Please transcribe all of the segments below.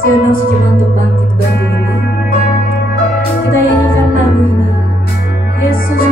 Saya coba untuk bangkit berdiri. Kita nyanyikan lagu ini. Yesus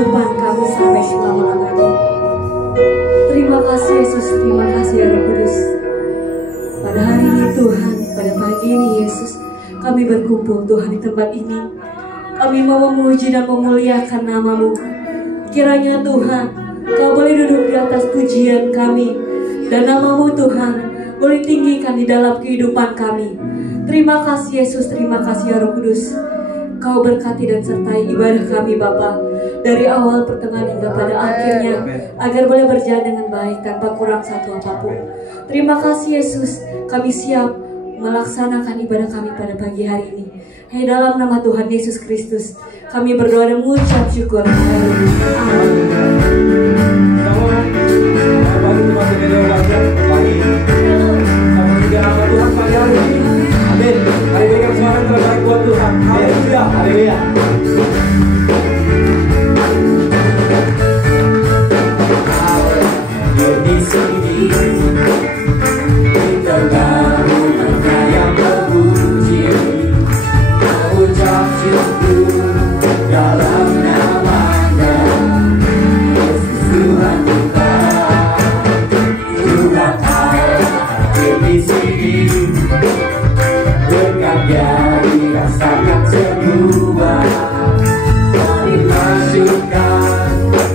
kehidupan kami sampai selama-lamanya. Terima kasih Yesus, terima kasih ya Roh Kudus. Pada hari ini Tuhan, pada pagi ini Yesus, kami berkumpul Tuhan di tempat ini. Kami mau memuji dan memuliakan nama-Mu. Kiranya Tuhan, Kau boleh duduk di atas pujian kami, dan nama-Mu Tuhan boleh tinggikan di dalam kehidupan kami. Terima kasih Yesus, terima kasih ya Roh Kudus. Kau berkati dan sertai ibadah kami Bapa, dari awal pertengahan hingga pada akhirnya, agar boleh berjalan dengan baik tanpa kurang satu apapun. Terima kasih Yesus, kami siap melaksanakan ibadah kami pada pagi hari ini. Hanya dalam nama Tuhan Yesus Kristus kami berdoa dan mengucap syukur. Amin. Hari ini kan semangat terbaik buat Tuhan. Haleluya, haleluya. Di sini kita baru yang memuji, mengucap syukur dalam nama-Nya, Yesus Tuhan kita. Tuhan Allah di sini. Berkarya dirasakan semua, mari masukkan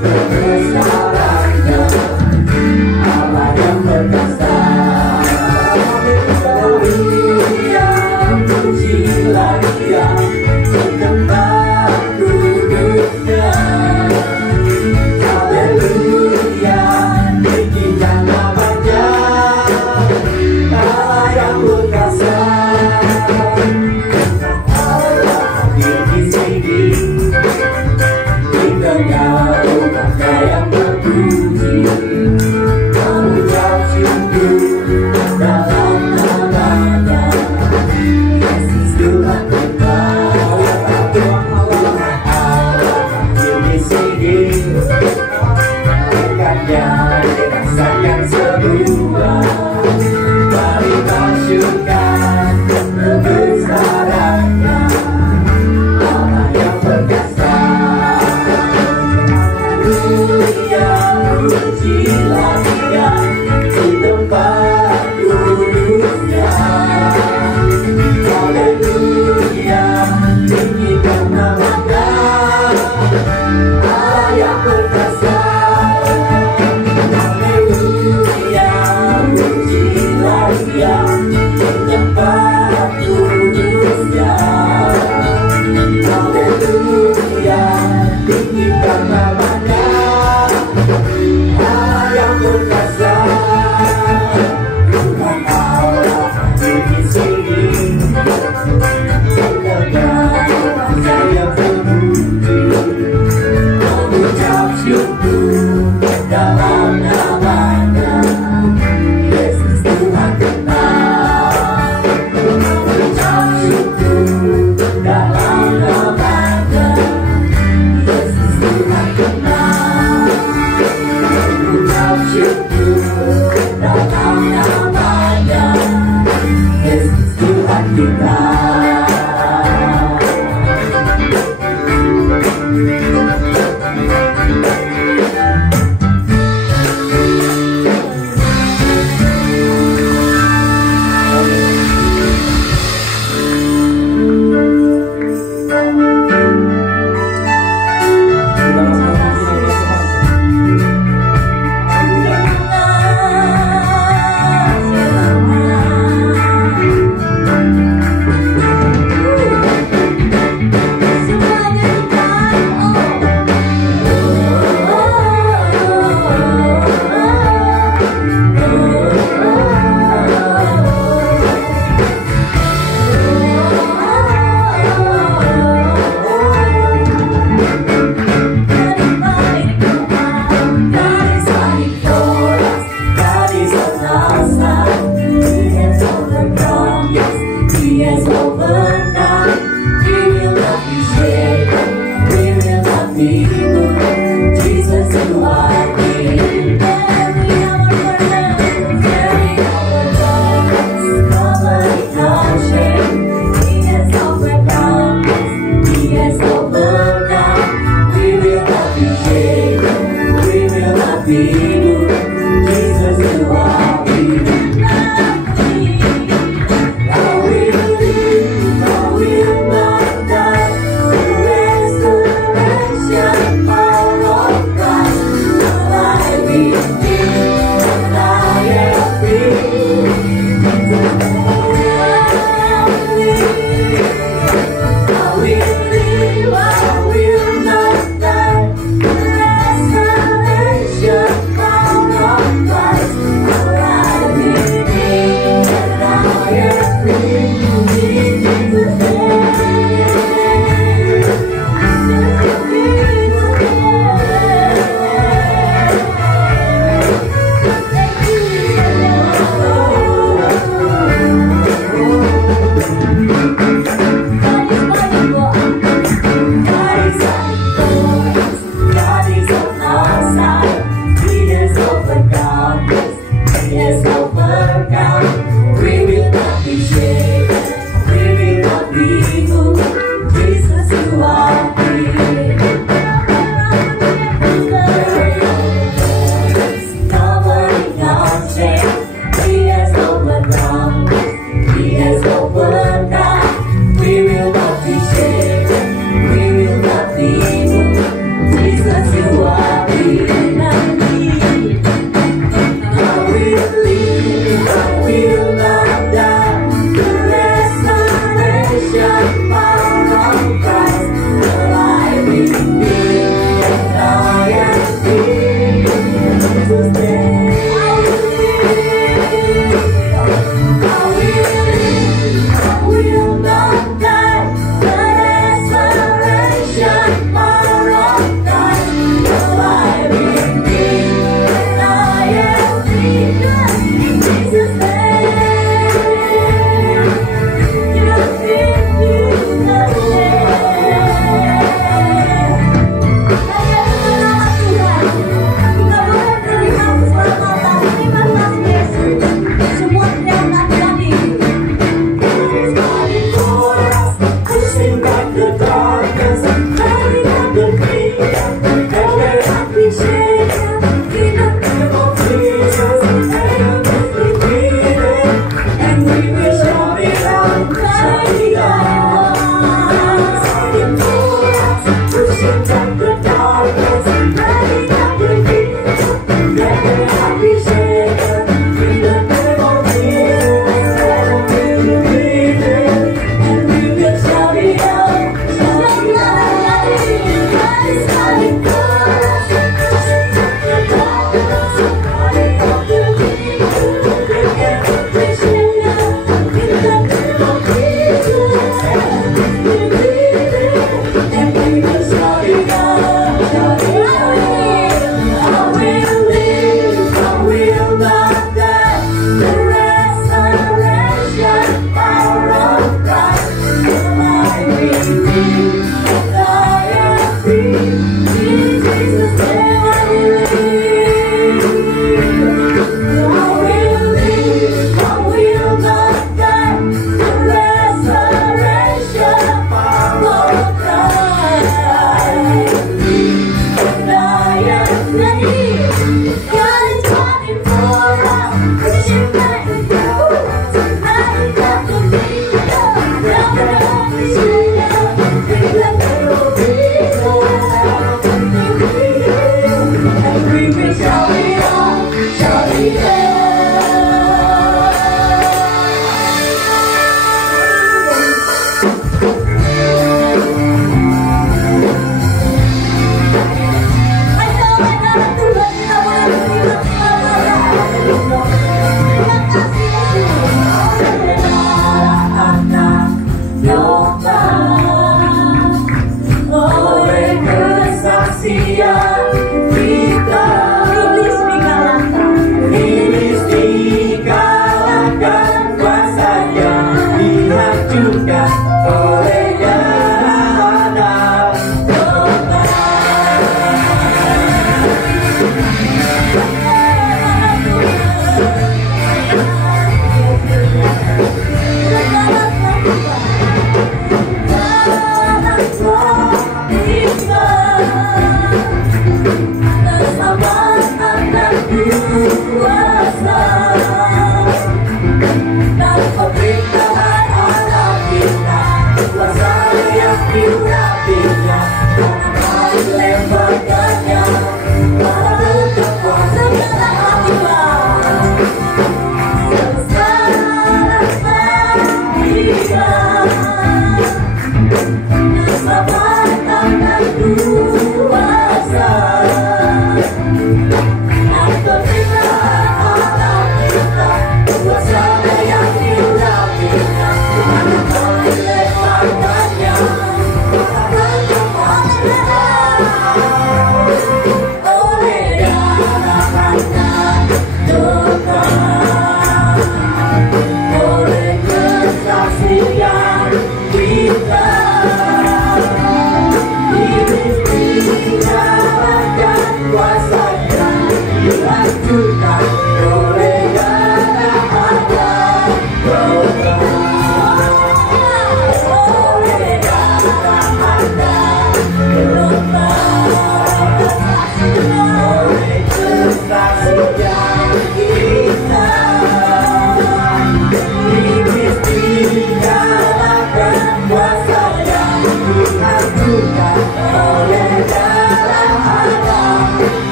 kebesaran-Nya, Allah yang perkasa. Haleluya, pujilah Dia di tempat duduknya. Haleluya, tinggikan nama-Nya, Allah yang perkasa. Yang berpuji, mengucap syukur dalam nama-Nya, Yesus Tuhan kita. Tuhan Allah di sini, berkat-Nya dirasakan semua, mari masukkan kebesaran-Nya, Allah yang perkasa. Pujilah Dia di tempat duduknya. Haleluya, tinggikan nama-Nya, Allah yang perkasa. Haleluya, pujilah Dia di tempat duduknya. Haleluya, tinggikan nama-Nya, Allah yang perkasa. Tuhan Allah di sini, mendengar saya berpuji, mengucap syukur dalam nama-Nya, Yesus Tuhan kita. Mengucap syukur dalam nama-Nya, Yesus Tuhan kita. Mengucap syukur hatimu, Jesus you are me. I will live, I will not die. The resurrection power of Christ, alive in me, and I am free.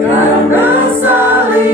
Karena salib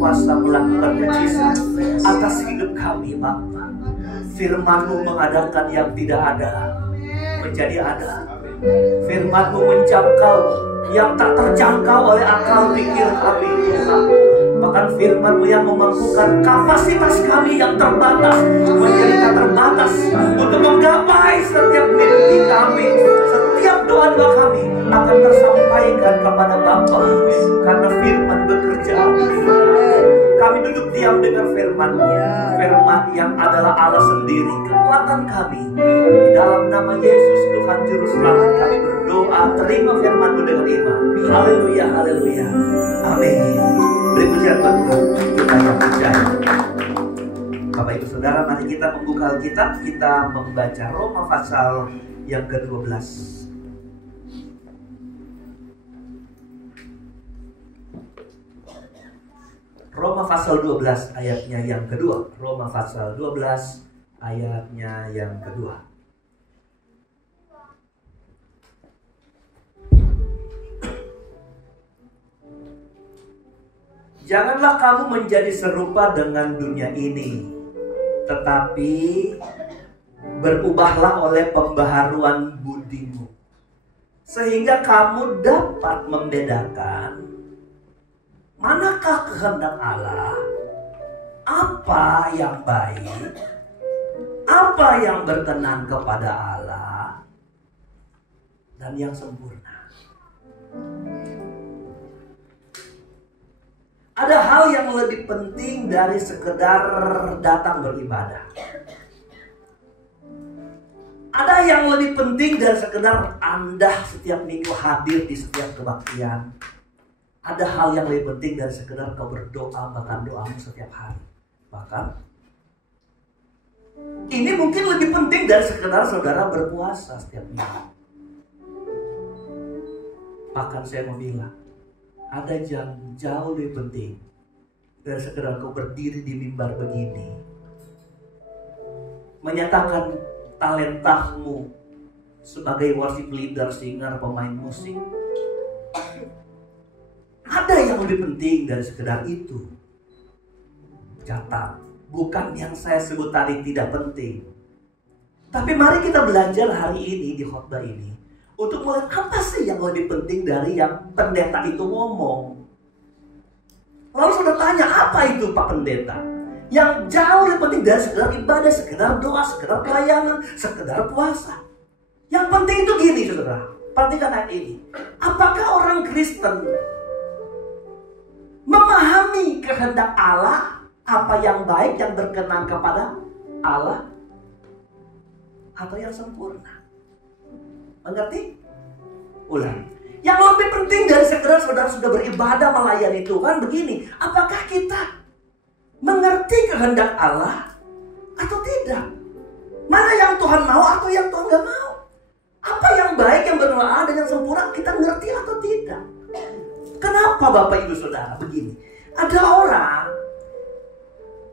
berkuasa melakukan mujizat atas hidup kami, Bapa. Firman-Mu mengadakan yang tidak ada menjadi ada. Firman-Mu menjangkau yang tak terjangkau oleh akal pikir kami, Tuhan. Bahkan Firman-Mu yang memampukan kapasitas kami yang terbatas menjadi tak terbatas untuk menggapai setiap mimpi kami. Setiap doa-doa kami akan tersampaikan kepada Bapa karena Firman bekerja. Kami duduk diam dengan Firman-Mu, Firman yang adalah Allah sendiri, kekuatan kami. Di dalam nama Yesus Tuhan Juru Selamat kami berdoa, terima Firman-Mu dengan iman. Haleluya, haleluya, amin. Beri pujian buat Tuhan, kita yang percaya. Bapak Ibu Saudara, mari kita membuka Alkitab, kita membaca Roma pasal yang ke-12. Roma pasal 12 ayatnya yang kedua. Roma pasal 12 ayatnya yang kedua. Janganlah kamu menjadi serupa dengan dunia ini, tetapi berubahlah oleh pembaharuan budimu, sehingga kamu dapat membedakan manakah kehendak Allah, apa yang baik, apa yang berkenan kepada Allah, dan yang sempurna. Ada hal yang lebih penting dari sekedar datang beribadah. Ada yang lebih penting dari sekedar Anda setiap minggu hadir di setiap kebaktian. Ada hal yang lebih penting dari sekedar kau berdoa, bahkan doamu setiap hari. Bahkan ini mungkin lebih penting dari sekedar saudara berpuasa setiap minggu. Bahkan saya mau bilang, ada yang jauh lebih penting dari sekedar kau berdiri di mimbar begini, menyatakan talentamu sebagai worship leader, singer, pemain musik. Ada yang lebih penting dari sekedar itu. Catat, bukan yang saya sebut tadi tidak penting. Tapi mari kita belajar hari ini di khotbah ini untuk melihat apa sih yang lebih penting dari yang pendeta itu ngomong. Lalu saudara tanya, apa itu Pak Pendeta? Yang jauh lebih penting dari sekedar ibadah, sekedar doa, sekedar pelayanan, sekedar puasa. Yang penting itu gini saudara, perhatikan ayat ini. Apakah orang Kristen memahami kehendak Allah, apa yang baik, yang berkenan kepada Allah, atau yang sempurna? Mengerti? Ulang. Yang lebih penting dari sekedar saudara sudah beribadah melayani Tuhan begini, apakah kita mengerti kehendak Allah atau tidak? Mana yang Tuhan mau atau yang Tuhan gak mau? Apa yang baik, yang berkenan Allah dan yang sempurna, kita ngerti atau tidak? Kenapa Bapak Ibu Saudara begini? Ada orang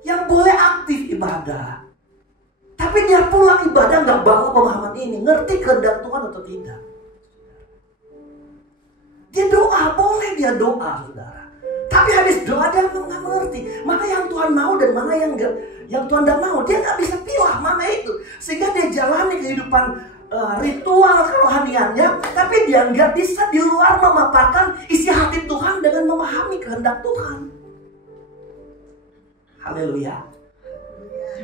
yang boleh aktif ibadah, tapi dia pulang ibadah gak bawa pemahaman ini, ngerti kehendak Tuhan atau tidak. Dia doa, boleh dia doa saudara, tapi habis doa dia nggak mengerti mana yang Tuhan mau dan mana yang enggak, yang Tuhan tidak mau. Dia nggak bisa pilih mana itu, sehingga dia jalani kehidupan ritual kerohaniannya, tapi dia nggak bisa di luar memaparkan isi hati Tuhan dengan memahami kehendak Tuhan. Haleluya.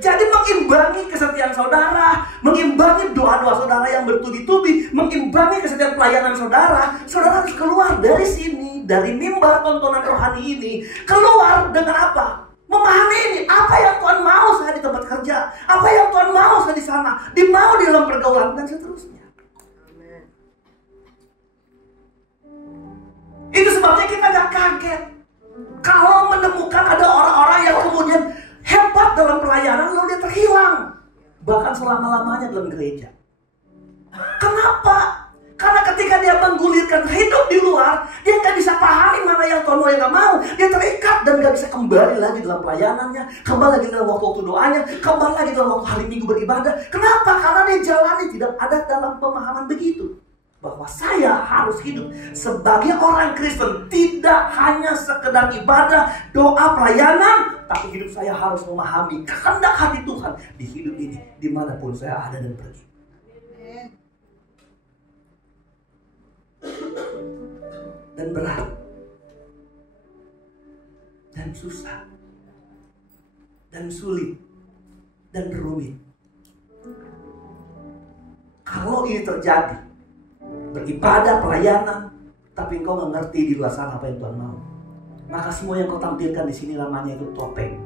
Jadi mengimbangi kesetiaan saudara, mengimbangi doa-doa saudara yang bertubi-tubi, mengimbangi kesetiaan pelayanan saudara, saudara harus keluar dari sini, dari mimbar tontonan rohani ini, keluar dengan apa? Memahami ini, apa yang Tuhan mau saya di tempat kerja, apa yang Tuhan mau saya di sana, mau di dalam pergaulan dan seterusnya. Itu sebabnya kita gak kaget kalau menemukan ada orang-orang yang kemudian hebat dalam pelayanan lalu dia terhilang, bahkan selama-lamanya dalam gereja. Kenapa? Karena ketika dia menggulirkan hidup di luar, dia gak bisa pahami mana yang Tuhan mau, yang gak mau. Dia terikat dan gak bisa kembali lagi dalam pelayanannya, kembali lagi dalam waktu-waktu doanya, kembali lagi dalam waktu hari Minggu beribadah. Kenapa? Karena dia jalani tidak ada dalam pemahaman begitu. bahwa saya harus hidup sebagai orang Kristen, tidak hanya sekedar ibadah, doa, pelayanan, tapi hidup saya harus memahami kehendak hati Tuhan di hidup ini, dimanapun saya ada dan pergi. Dan berat, dan susah, dan sulit, dan rumit. Kalau ini terjadi, beribadah, pelayanan, tapi engkau mengerti di luar sana apa yang Tuhan mau, maka semua yang kau tampilkan di sini namanya itu topeng.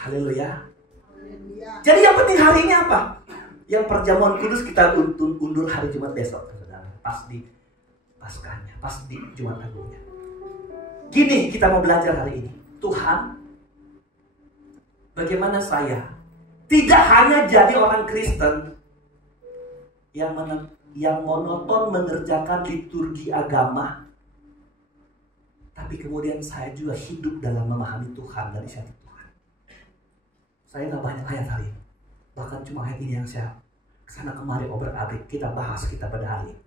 Haleluya. Jadi yang penting hari ini apa? Yang perjamuan kudus kita undur hari Jumat besok, saudara. Pas di Paskahnya, pas di Jumat Agungnya. Gini kita mau belajar hari ini. Tuhan, bagaimana saya tidak hanya jadi orang Kristen yang monoton mengerjakan liturgi agama, tapi kemudian saya juga hidup dalam memahami Tuhan dan isi hati Tuhan. Saya nggak banyak ayat hari ini, bahkan cuma ayat ini yang saya kesana kemari obrak-abrik kita bahas kita pada hari ini.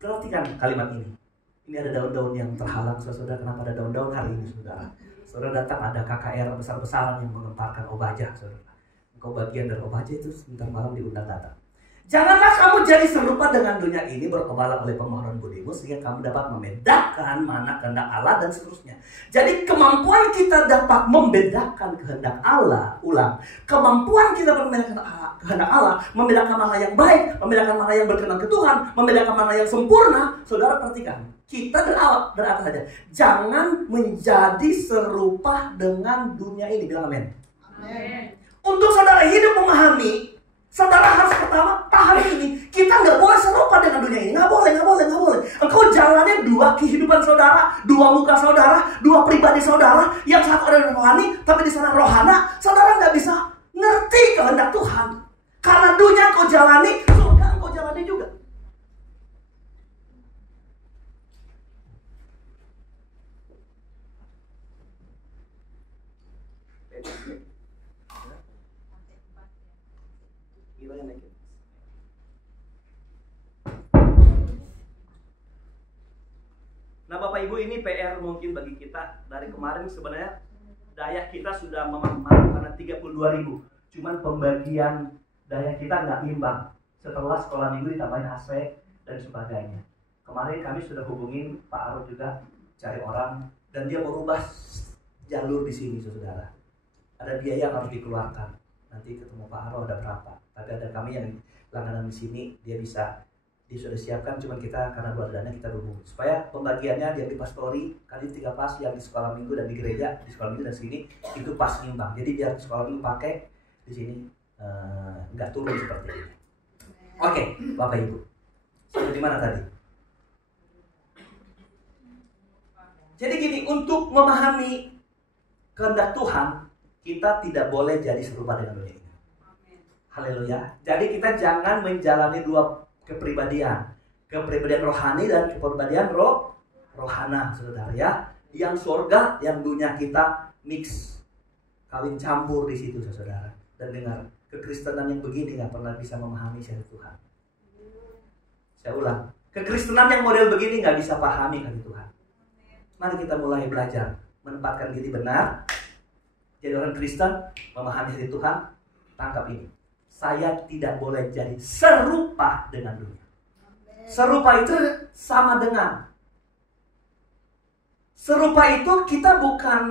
Perhatikan kalimat ini. Ini ada daun-daun yang terhalang, saudara. Kenapa ada daun-daun hari ini, saudara? Saudara datang ada KKR besar-besaran yang mengemparkan obajah, saudara. Engkau bagian dari obajah itu sebentar malam diundang datang. Janganlah kamu jadi serupa dengan dunia ini, berkembang oleh pemohonan budimu, sehingga kamu dapat membedakan mana kehendak Allah dan seterusnya. Jadi kemampuan kita dapat membedakan kehendak Allah, kemampuan kita membedakan kehendak Allah, membedakan mana yang baik, membedakan mana yang berkenan ke Tuhan, membedakan mana yang sempurna. Saudara perhatikan, kita dari atas saja. Jangan menjadi serupa dengan dunia ini. Bilang amin. Amin. Untuk saudara hidup memahami, saudara harus pertama pahami ini. Kita nggak boleh serupa dengan dunia ini. Nggak boleh. Engkau jalannya dua kehidupan saudara, dua muka saudara, dua pribadi saudara. Yang satu ada rohani, tapi di sana rohana. Saudara nggak bisa ngerti kehendak Tuhan. Karena dunia engkau jalani, surga engkau jalani juga. Nah Bapak Ibu, ini PR mungkin bagi kita. Dari kemarin sebenarnya daya kita sudah memahami 32.000. Cuman pembagian daya kita nggak imbang. Setelah sekolah minggu ditambahin AC dan sebagainya. Kemarin kami sudah hubungin Pak Aro juga, cari orang, dan dia merubah jalur di sini, saudara. Ada biaya yang harus dikeluarkan. Nanti ketemu Pak Aro ada berapa. Tapi ada kami yang langganan di sini, dia sudah siapkan, cuman kita karena dua dana kita hubung supaya pembagiannya dia di pastori kali 3 pas, yang di sekolah minggu dan di gereja, di sekolah minggu dan sini itu pas imbang. Jadi biar sekolah minggu pakai di sini nggak turun seperti ini. Oke, Bapak Ibu, sampai di mana tadi? Jadi gini, untuk memahami kehendak Tuhan, kita tidak boleh jadi serupa dengan dunia ini. Haleluya. Jadi kita jangan menjalani dua kepribadian rohani dan kepribadian rohana, saudara ya. Yang surga, yang dunia kita mix, kawin campur di situ, saudara. Dan dengar, kekristenan yang begini nggak pernah bisa memahami syariat Tuhan. Saya ulang, kekristenan yang model begini nggak bisa pahami syariat Tuhan. Mari kita mulai belajar menempatkan diri benar, jadi orang Kristen, memahami syariat Tuhan. Tangkap ini. Saya tidak boleh jadi serupa dengan dunia. Serupa itu sama dengan. Serupa itu kita bukan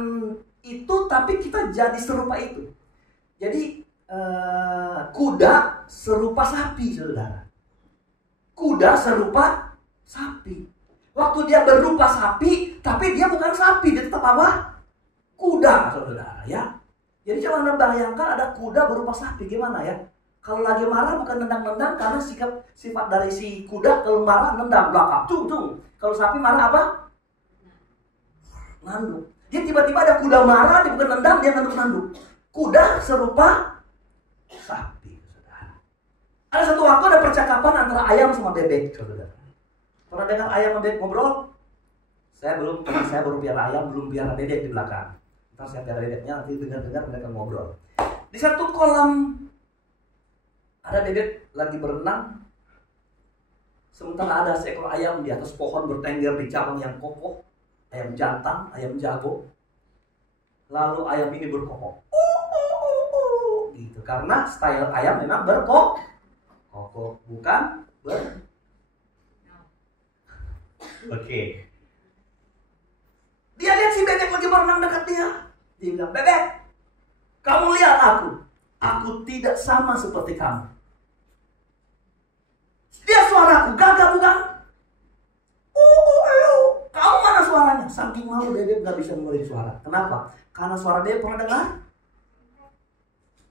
itu, tapi kita jadi serupa itu. Jadi kuda serupa sapi, saudara. Kuda serupa sapi. Waktu dia berupa sapi, tapi dia bukan sapi, dia tetap apa? Kuda, saudara ya. Jadi jangan bayangkan ada kuda berupa sapi, gimana ya? Kalau lagi marah bukan nendang-nendang, karena sifat dari si kuda kalau marah nendang belakang, tung. Kalau sapi marah apa? Nanduk. Dia tiba-tiba ada kuda marah, dia bukan nendang, dia nanduk-nanduk. Kuda serupa sapi, saudara. Ada satu waktu ada percakapan antara ayam sama bebek, saudara. Pernah dengar ayam sama bebek ngobrol? Saya baru piara ayam, belum piara bebek di belakang. Ntar saya piara bebeknya, nanti dengar mereka ngobrol. Di satu kolam Ada bebek lagi berenang, sementara ada seekor ayam di atas pohon bertengger di cabang yang kokoh. Ayam jantan, ayam jago. Lalu ayam ini berkokok. Gitu. Karena style ayam memang berkokok, bukan Oke. Dia lihat si bebek lagi berenang dekat dia. Dia bilang, "Bebek, kamu lihat aku. Aku tidak sama seperti kamu." Dia suaraku, gagah bukan? Kamu mana suaranya? Saking malu bebek gak bisa mengeluarkan suara. Kenapa? Karena suara bebek pernah dengar?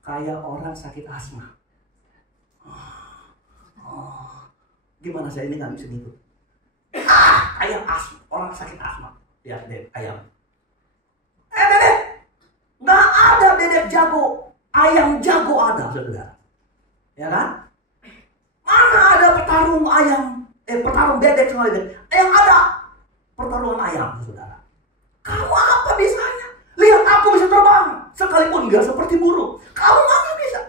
Kayak orang sakit asma. Gimana saya ini gak bisa ngikut? Kayak asma, orang sakit asma. Lihat bebek, ayam. Bebek, gak ada bebek jago. Ayam jago ada, saudara. Ya kan? Mana ada petarung ayam, petarung bebek sama bebek. Yang ada pertarungan ayam, saudara. Kamu apa bisanya? Lihat aku bisa terbang, sekalipun gak seperti burung. Kamu mana bisa?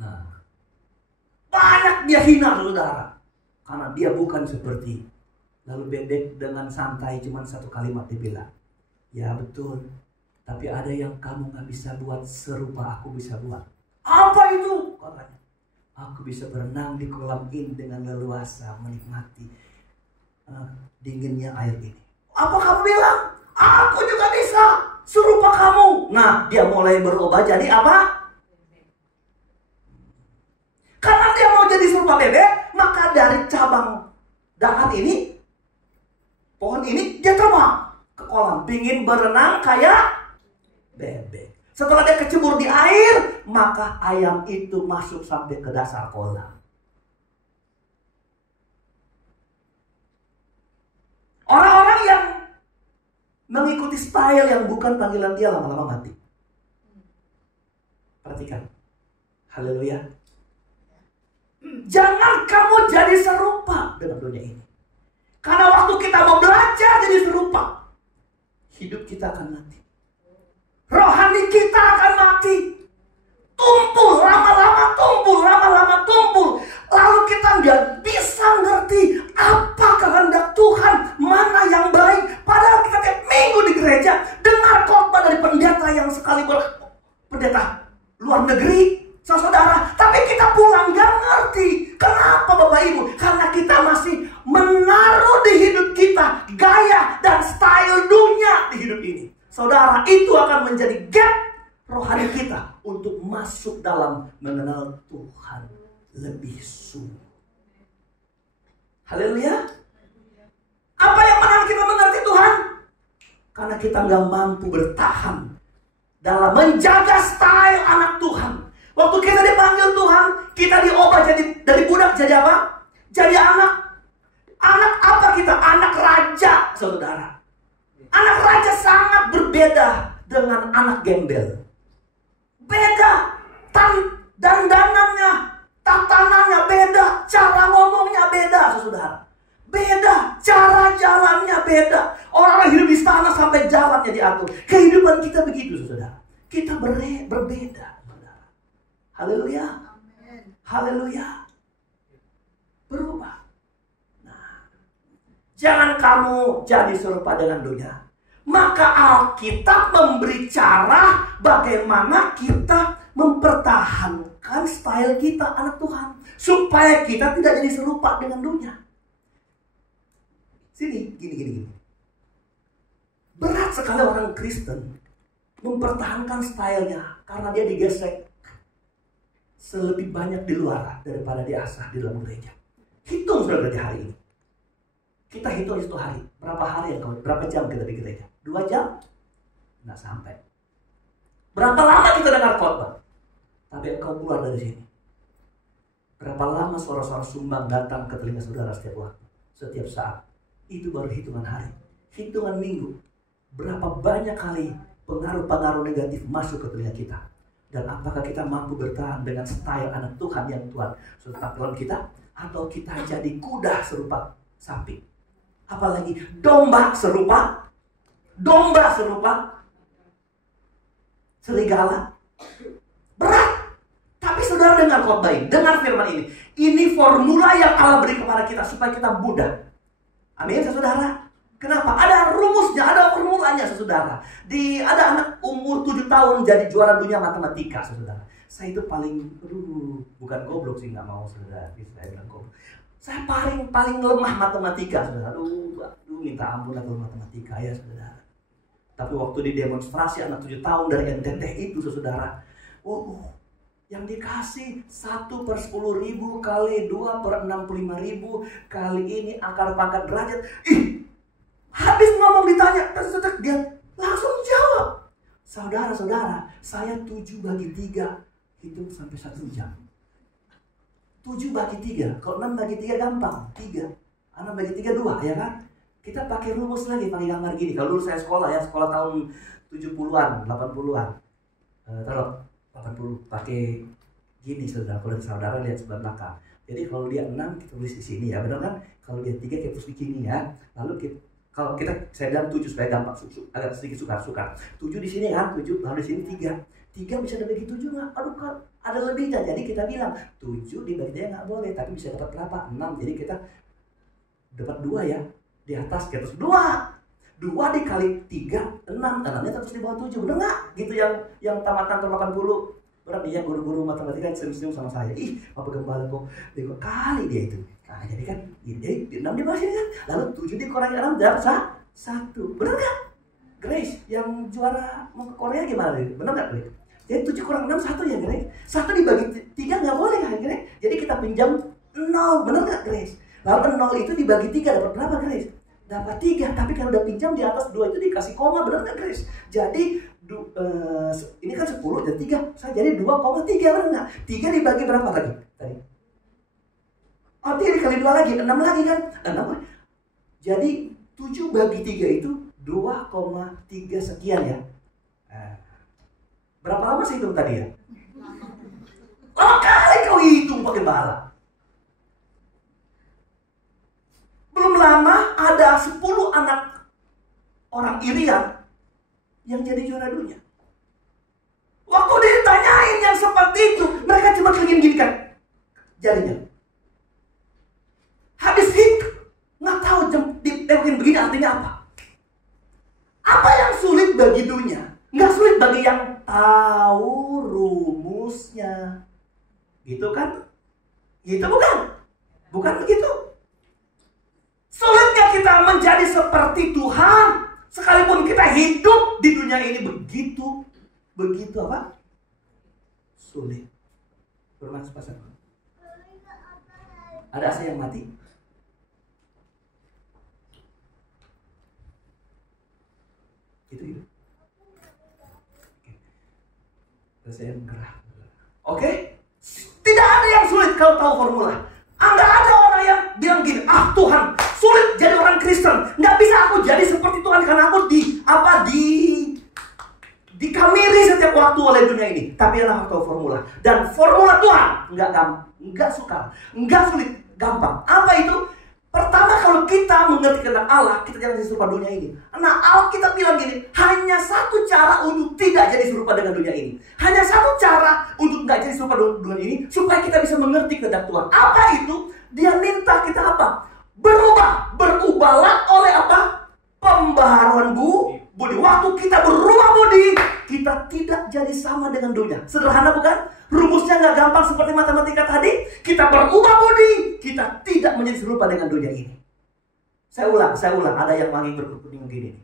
Nah, banyak dia hina, saudara. Karena dia bukan seperti. Lalu bebek dengan santai cuma satu kalimat dia bilang, "Ya betul, tapi ada yang kamu gak bisa buat serupa aku bisa buat." "Apa itu?" katanya. "Aku bisa berenang di kolam ini dengan leluasa, menikmati dinginnya air ini." "Apa kamu bilang?" "Aku juga bisa serupa kamu." Nah, dia mulai berubah jadi apa? Karena dia mau jadi serupa bebek, maka dari cabang dahan ini, pohon ini, dia terbang ke kolam, pingin berenang kayak bebek. Setelah dia kecebur di air, maka ayam itu masuk sampai ke dasar kolam. Orang-orang yang mengikuti style yang bukan panggilan dia lama-lama mati. Perhatikan. Haleluya. Jangan kamu jadi serupa dengan dunia ini. Karena waktu kita mau belajar jadi serupa, hidup kita akan mati. Rohani kita akan mati. Tumpul, lama-lama tumpul. Lalu kita nggak bisa ngerti apa kehendak Tuhan, mana yang baik. Padahal kita tiap minggu di gereja dengar khotbah dari pendeta yang sekali pendeta luar negeri, saudara. Tapi kita pulang nggak ngerti. Kenapa Bapak Ibu? Karena kita masih menaruh di hidup kita gaya dan style dunia di hidup ini. Saudara, itu akan menjadi gap rohani kita untuk masuk dalam mengenal Tuhan lebih sungguh. Haleluya. Apa yang menahan kita mengerti Tuhan? Karena kita nggak mampu bertahan dalam menjaga style anak Tuhan. Waktu kita dipanggil Tuhan, kita diubah jadi dari budak jadi apa? Jadi anak. Anak apa kita? Anak raja, saudara. Anak raja sangat berbeda dengan anak gembel. Beda. Dandanannya, tatanannya beda. Cara ngomongnya beda, saudara. Beda. Cara jalannya beda. Orang hidup di istana sampai jalannya diatur. Kehidupan kita begitu, saudara. Kita berbeda, saudara. Haleluya. Haleluya. Berubah. Jangan kamu jadi serupa dengan dunia. Maka Alkitab memberi cara bagaimana kita mempertahankan style kita anak Tuhan. Supaya kita tidak jadi serupa dengan dunia. Sini, gini. Berat sekali orang Kristen mempertahankan stylenya. Karena dia digesek selebih banyak di luar daripada diasah di dalam gereja. Hitung saudara di hari ini. Kita hitung itu hari. Berapa jam kita di gereja? 2 jam? Nggak sampai. Berapa lama kita dengar khotbah? Tapi engkau keluar dari sini. Berapa lama suara-suara sumbang datang ke telinga saudara setiap waktu? Setiap saat. Itu baru hitungan hari. Hitungan minggu. Berapa banyak kali pengaruh-pengaruh negatif masuk ke telinga kita? Dan apakah kita mampu bertahan dengan style anak Tuhan yang Tuhan sudah tampilkan kita? Atau kita jadi kuda serupa sapi? Apalagi domba serupa serigala. Berat. Tapi saudara saudara dengar khotbah ini, dengar firman ini. Ini formula yang Allah beri kepada kita supaya kita mudah. Amin, saudara. Kenapa? Ada rumusnya, ada formulanya, saudara. Ada anak umur 7 tahun jadi juara dunia matematika, saudara. Saya itu paling, bukan goblok sih, nggak mau, saudara. Saya bilang goblok. Saya paling lemah matematika, saudara. Aduh, minta ampun kalau matematika ya, saudara. Tapi waktu di demonstrasi anak 7 tahun dari NTT itu, saudara. Yang dikasih 1/10.000 kali 2/65.000 kali ini akar pangkat derajat. Habis ngomong ditanya, dia langsung jawab. Saudara-saudara, saya 7/3 hitung sampai 1 jam. 7/3, kalau 6/3 gampang, 3. 6/3 2, ya kan? Kita pakai rumus lagi, pakai gambar gini. Kalau dulu saya sekolah tahun 70-an, 80-an. Taruh 80, pakai gini, saudara lihat sebelah belakang. Jadi kalau dia 6, kita tulis di sini ya, benar kan? Kalau dia 3, kita tulis di sini ya. Lalu saya bilang 7 supaya gampang, agak sedikit sukar. 7 di sini kan, 7, lalu di sini 3. 3 bisa dibagi 7 nggak? Aduh, kan ada lebihnya. Jadi kita bilang 7 dibagi 3 nggak boleh, tapi bisa dapat berapa? 6. Jadi kita dapat 2 ya. Di atas kita terus 2 dikali 3, 6. 6-nya terus di bawah 7. Bener nggak? Gitu yang tamatan tahun 80. Berarti ya guru-guru matematika senyum sama saya. Apa gembala kok bego kali dia itu. Nah, jadi kan jadi 6 di bawah sini kan. Lalu 7 dikurangi 6 dapat 1. Bener nggak? Grace yang juara mau ke Korea gimana? Bener nggak, Grace? Jadi 7 kurang 6 1 ya, Grace. 1 dibagi 3 nggak boleh kan, Grace? Jadi kita pinjam 0. Bener nggak, Grace? Lalu 0 itu dibagi 3 dapat berapa, Grace? Dapat 3. Tapi kalau udah pinjam di atas 2 itu dikasih koma. Bener nggak, Grace? Jadi ini kan 10 dan 3. Saya jadi 2,3. Bener nggak? 3 dibagi berapa lagi tadi? 3 dikali 2 lagi, 6 lagi kan? 6. Jadi 7/3 itu 2,3 sekian ya. Berapa lama sih hitung tadi ya? Lama kali kau hitung pakai bala. Belum lama ada 10 anak orang Irian yang jadi juara dunia. Waktu ditanyain yang seperti itu, mereka cuma gini kan jarinya. Habis itu nggak tahu dipegang begini artinya apa. Apa yang sulit bagi dunia, nggak sulit bagi yang tahu rumusnya. Gitu kan? Gitu bukan? Bukan begitu. Sulitnya kita menjadi seperti Tuhan, sekalipun kita hidup di dunia ini begitu apa? Sulit. Bermaksud pasal. Ada AC yang mati? Itu. Saya gerah. Oke? Tidak ada yang sulit kalau tahu formula. Nggak ada orang yang bilang gini, Tuhan, sulit jadi orang Kristen. Nggak bisa aku jadi seperti Tuhan karena aku dikamiri setiap waktu oleh dunia ini. Tapi adalah tahu formula. Dan formula Tuhan nggak suka, nggak sulit, gampang. Apa itu? Pertama, kalau kita mengerti tentang Allah, kita jangan jadi serupa dunia ini. Nah, Alkitab bilang gini, hanya satu cara untuk tidak jadi serupa dengan dunia ini. Hanya satu cara untuk nggak jadi serupa dengan dunia ini, supaya kita bisa mengerti kehendak Tuhan. Apa itu? Dia minta kita apa? Berubahlah oleh apa? Pembaharuan budi. Waktu kita berubah budi, kita tidak jadi sama dengan dunia. Sederhana bukan? Rumusnya nggak gampang seperti matematika tadi. Kita berubah budi, kita tidak menjadi serupa dengan dunia ini. Saya ulang. Ada yang wangi berkuning gini.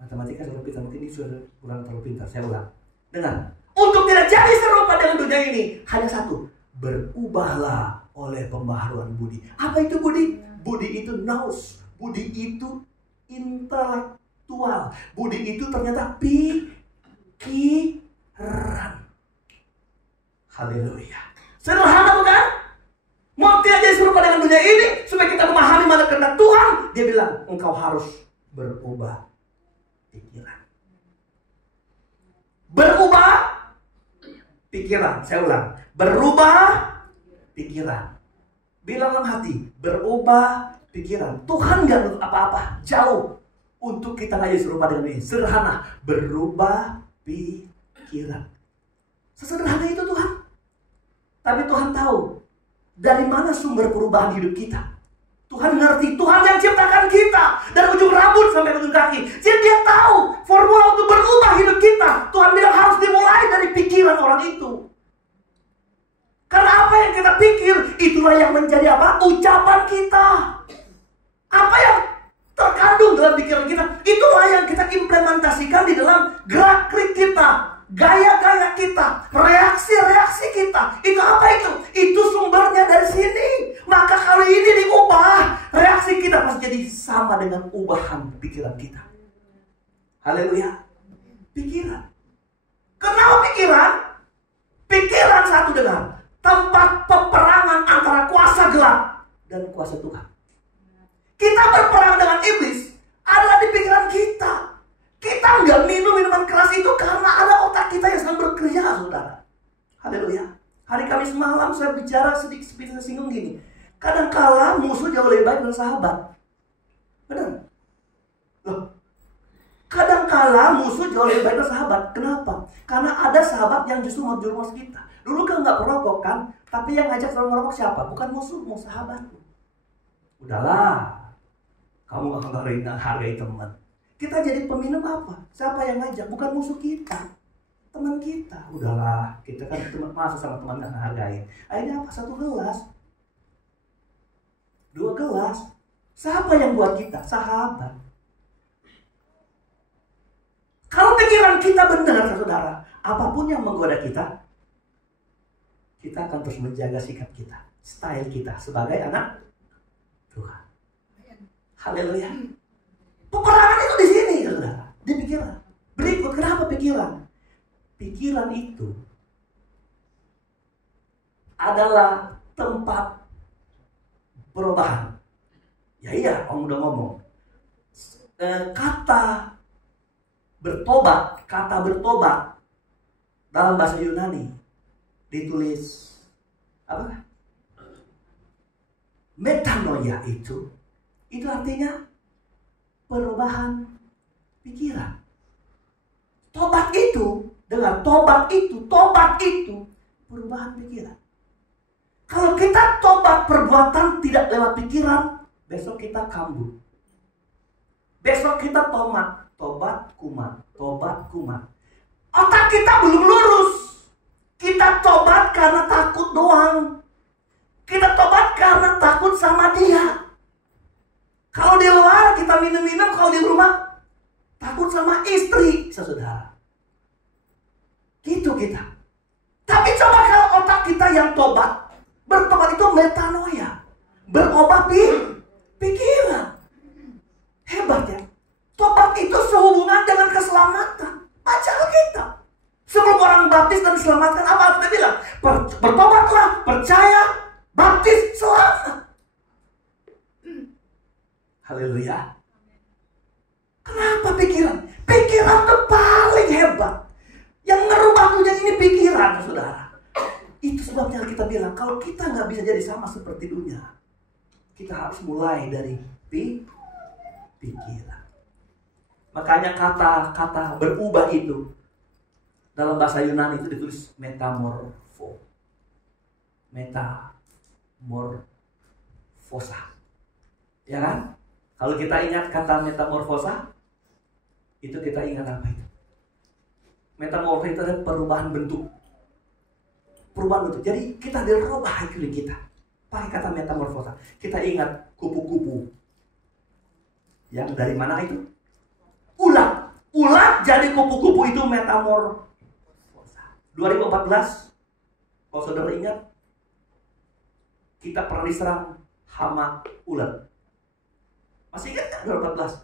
Matematika sudah pintar, mungkin ini sudah kurang terlalu pintar. Saya ulang. Dengar. Untuk tidak jadi serupa dengan dunia ini, hanya satu. Berubahlah oleh pembaharuan budi. Apa itu budi? Budi itu nous. Budi itu intelektual. Budi itu ternyata pikiran. Haleluya. Sederhana bukan? Mau tidak jadi serupa dengan dunia ini, supaya kita memahami mana kehendak Tuhan. Dia bilang, engkau harus berubah pikiran. Berubah pikiran. Saya ulang. Berubah pikiran. Bilang dalam hati, berubah pikiran. Tuhan gak nuntut apa-apa, jauh. Untuk kita gak jadi serupa dengan ini. Sederhana, berubah pikiran. Sesederhana itu Tuhan. Tapi Tuhan tahu dari mana sumber perubahan hidup kita. Tuhan ngerti, Tuhan yang ciptakan kita dari ujung rambut sampai ujung kaki. Jadi dia tahu formula untuk berubah hidup kita. Tuhan bilang harus dimulai dari pikiran orang itu. Karena apa yang kita pikir, itulah yang menjadi apa? Ucapan kita. Apa yang terkandung dalam pikiran kita, itulah yang kita implementasikan di dalam gerak-gerik kita, gaya-gaya kita, reaksi-reaksi kita. Itu apa itu? Itu sumbernya dari sini. Maka kalau ini diubah, reaksi kita pasti jadi sama dengan ubahan pikiran kita. Haleluya. Pikiran. Kenapa pikiran? Pikiran satu dengan tempat peperangan antara kuasa gelap dan kuasa Tuhan. Kita berperang dengan iblis adalah di pikiran kita. Kita nggak minum minuman keras itu karena ada otak kita yang sedang bekerja, saudara. Haleluya. Hari Kamis malam saya bicara sedikit singgung gini. Kadangkala musuh jauh lebih baik dari sahabat. Benar? Loh. Kadangkala musuh jauh lebih baik dari sahabat. Kenapa? Karena ada sahabat yang justru mau jurumus kita. Dulu kan nggak perokok kan, tapi yang ngajak orang merokok siapa? Bukan musuhmu, sahabatmu. Udahlah, kamu nggak hargai teman. Kita jadi peminum apa? Siapa yang ngajak? Bukan musuh kita, teman kita. Udahlah, kita kan teman, masa sama teman nggak hargain. Akhirnya apa? 1 gelas, 2 gelas. Siapa yang buat kita? Sahabat. Kalau pikiran kita benar, saudara, apapun yang menggoda kita akan terus menjaga sikap kita, style kita sebagai anak Tuhan. Haleluya. Peperangan itu di sini, saudara, di pikiran. Berikut, kenapa pikiran? Pikiran itu adalah tempat perubahan. Ya iya, Om udah ngomong. Kata bertobat dalam bahasa Yunani ditulis apa? Metanoia itu artinya perubahan pikiran. Tobat itu, dengar, tobat itu perubahan pikiran. Kalau kita tobat perbuatan tidak lewat pikiran, besok kita kambuh. Besok kita tobat kumat. Otak kita belum lurus. Kita tobat karena takut doang. Kita tobat karena takut sama dia. Kalau di luar kita minum-minum, kalau di rumah takut sama istri, saudara. Gitu kita. Tapi coba kalau otak kita yang tobat, bertobat itu metanoia, berubah pikiran. Hebat ya. Tobat itu sehubungan dengan keselamatan. Baca Alkitab. Sebelum orang baptis dan diselamatkan, apa kita bilang? Bertobatlah, percaya, baptis, selamat. Haleluya. Kenapa pikiran? Pikiran itu paling hebat. Yang ngerubah dunia ini pikiran, saudara. Itu sebabnya kita bilang, kalau kita nggak bisa jadi sama seperti dunia, kita harus mulai dari pikiran. Makanya kata berubah itu dalam bahasa Yunani itu ditulis metamorfosa. Ya kan? Kalau kita ingat kata metamorfosa, itu kita ingat apa itu? Metamorfosa itu adalah perubahan bentuk. Jadi kita dirubah iklim kita. Pakai kata metamorfosa. Kita ingat kupu-kupu. Yang dari mana itu? Ulat jadi kupu-kupu itu metamorfosa. 2014, kalau saudara ingat, kita pernah diserang hama ulat. Masih ingat kan 2014?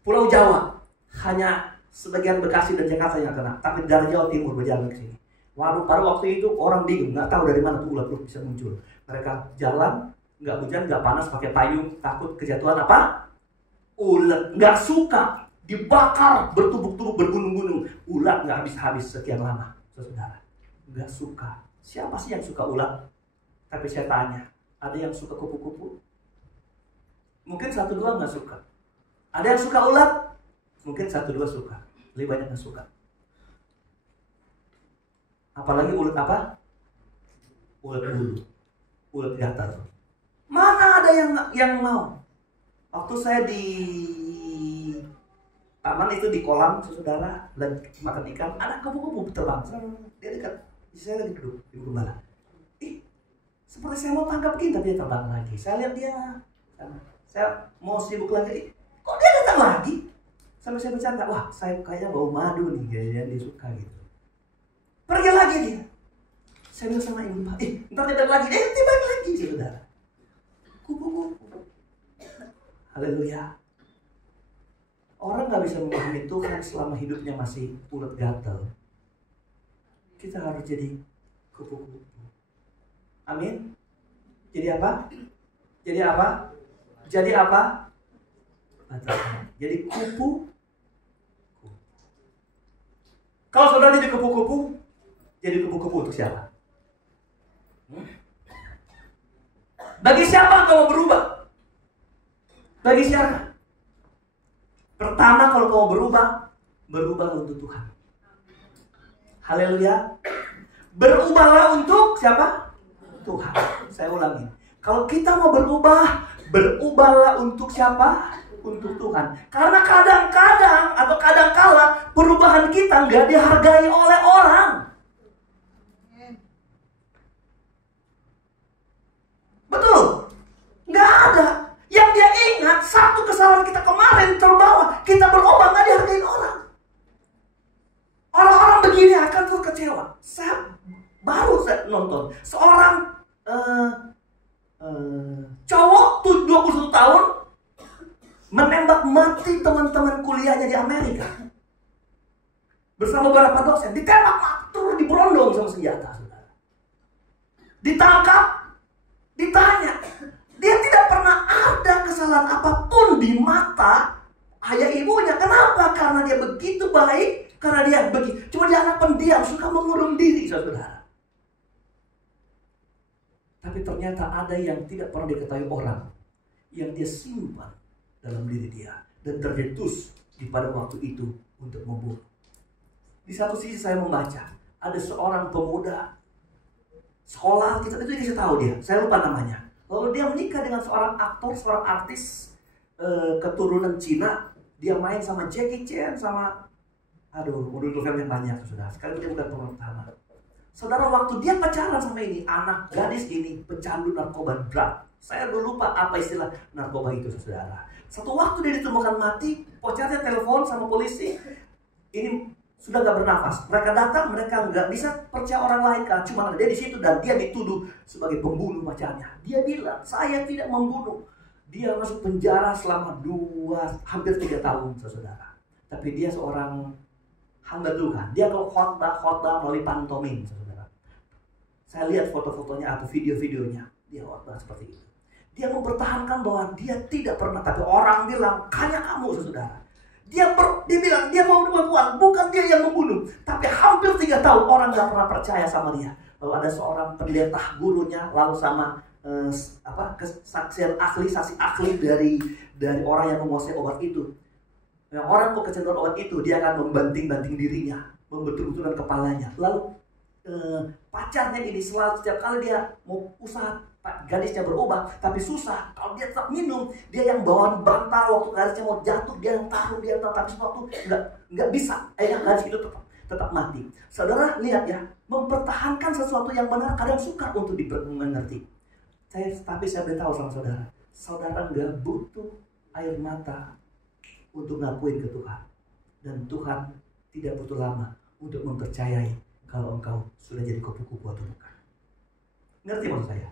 Pulau Jawa, hanya sebagian Bekasi dan Jakarta yang kena, tapi dari Jawa Timur berjalan ke sini. Pada waktu itu orang bingung, nggak tahu dari mana tuh ulat itu bisa muncul. Mereka jalan, nggak hujan, nggak panas, pakai payung, takut kejatuhan apa? Ulat. Nggak suka, dibakar, bertumbuk-tumbuk, bergunung-gunung. Ulat nggak habis-habis sekian lama, saudara. Nggak suka. Siapa sih yang suka ulat? Tapi saya tanya, ada yang suka kupu-kupu? Mungkin 1-2 nggak suka. Ada yang suka ulat? Mungkin 1-2 suka. Lebih banyak nggak suka. Apalagi ulat apa? ulet bulu, ulet gatal. Mana ada yang mau? Waktu saya di taman itu di kolam, saudara, lagi makan ikan, ada kupu-kupu terbang. Dia dekat, saya lagi duduk di gembala. Seperti saya mau tangkap kita, dia terbang lagi. Saya lihat dia, saya mau sibuk lagi. Kok dia datang lagi? Sampai saya bercanda, wah saya kayaknya bau madu nih, dia suka gitu. Pergi lagi dia. Saya bilang sama ibu, ntar dia datang lagi, tiba lagi, saudara. Kupu-kupu. Haleluya. Orang gak bisa memahami Tuhan selama hidupnya masih ulet gatal. Kita harus jadi kupu-kupu. Amin. Jadi apa? Jadi apa? Jadi apa? Jadi kupu. Kalau saudara jadi kupu-kupu, jadi kupu-kupu untuk siapa? Bagi siapa kamu berubah? Bagi siapa? Pertama, kalau kamu berubah untuk Tuhan. Haleluya. Berubahlah untuk siapa? Tuhan. Saya ulangi. Kalau kita mau berubahlah untuk siapa? Untuk Tuhan. Karena kadang-kadang atau kadang-kala perubahan kita nggak dihargai oleh orang. Betul? Nggak ada. Yang dia ingat satu kesalahan kita kemarin terbawa, kita berubah nggak dihargai orang. Orang-orang begini akan terus kecewa. Saya nonton seorang cowok 21 tahun menembak mati teman-teman kuliahnya di Amerika bersama beberapa dosen. Ditembak mati, terus diberondong sama senjata, saudara. Ditangkap, ditanya, dia tidak pernah ada kesalahan apapun di mata ayah ibunya. Kenapa? Karena dia begitu baik, karena dia begitu. Cuma dia anak pendiam, suka mengurung diri, saudara. Tapi ternyata ada yang tidak pernah diketahui orang, yang dia simpan dalam diri dia dan terjetus di pada waktu itu untuk membunuh. Di satu sisi saya membaca ada seorang pemuda sekolah kita itu dikasih tahu dia, saya lupa namanya. Lalu dia menikah dengan seorang aktor, seorang artis keturunan Cina. Dia main sama Jackie Chan, sama model film yang banyak, saudara. Sekali dia bukan pemeran utama. Saudara, waktu dia pacaran sama ini, anak gadis ini pecandu narkoba drug. Saya lupa apa istilah narkoba itu, saudara. Satu waktu dia ditemukan mati, pacarnya telepon sama polisi. Ini sudah gak bernafas. Mereka datang, mereka nggak bisa percaya orang lain karena cuma ada dia di situ dan dia dituduh sebagai pembunuh pacarnya. Dia bilang, saya tidak membunuh. Dia masuk penjara selama hampir 3 tahun, saudara. Tapi dia seorang hamba Tuhan. Dia kalau khotbah melalui pantomim, saudara. Saya lihat foto-fotonya atau video-videonya. Dia khotbah seperti itu. Dia mempertahankan bahwa dia tidak pernah, tapi orang bilang, hanya kamu, saudara. Dia bilang dia mau membunuh, bukan dia yang membunuh. Tapi hampir 3 tahun orang gak pernah percaya sama dia. Lalu ada seorang pendeta gurunya, lalu sama saksi ahli dari orang yang menguasai obat itu. Yang orang kok kecenderungan obat itu, dia akan membanting-banting dirinya, membetul-betulkan kepalanya. Lalu pacarnya ini setiap kali dia mau usaha gadisnya berubah, tapi susah. Kalau dia tetap minum, dia yang bawa bantal waktu gadisnya mau jatuh, dia yang taruh, tapi suatu nggak bisa. Gadis itu tetap mati. Saudara lihat ya, mempertahankan sesuatu yang benar kadang suka untuk dimengerti. Tapi saya beritahu sama saudara, saudara nggak butuh air mata untuk ngakuin ke Tuhan, dan Tuhan tidak butuh lama untuk mempercayai kalau engkau sudah jadi kupu-kupu atau bukan. Ngerti maksud saya?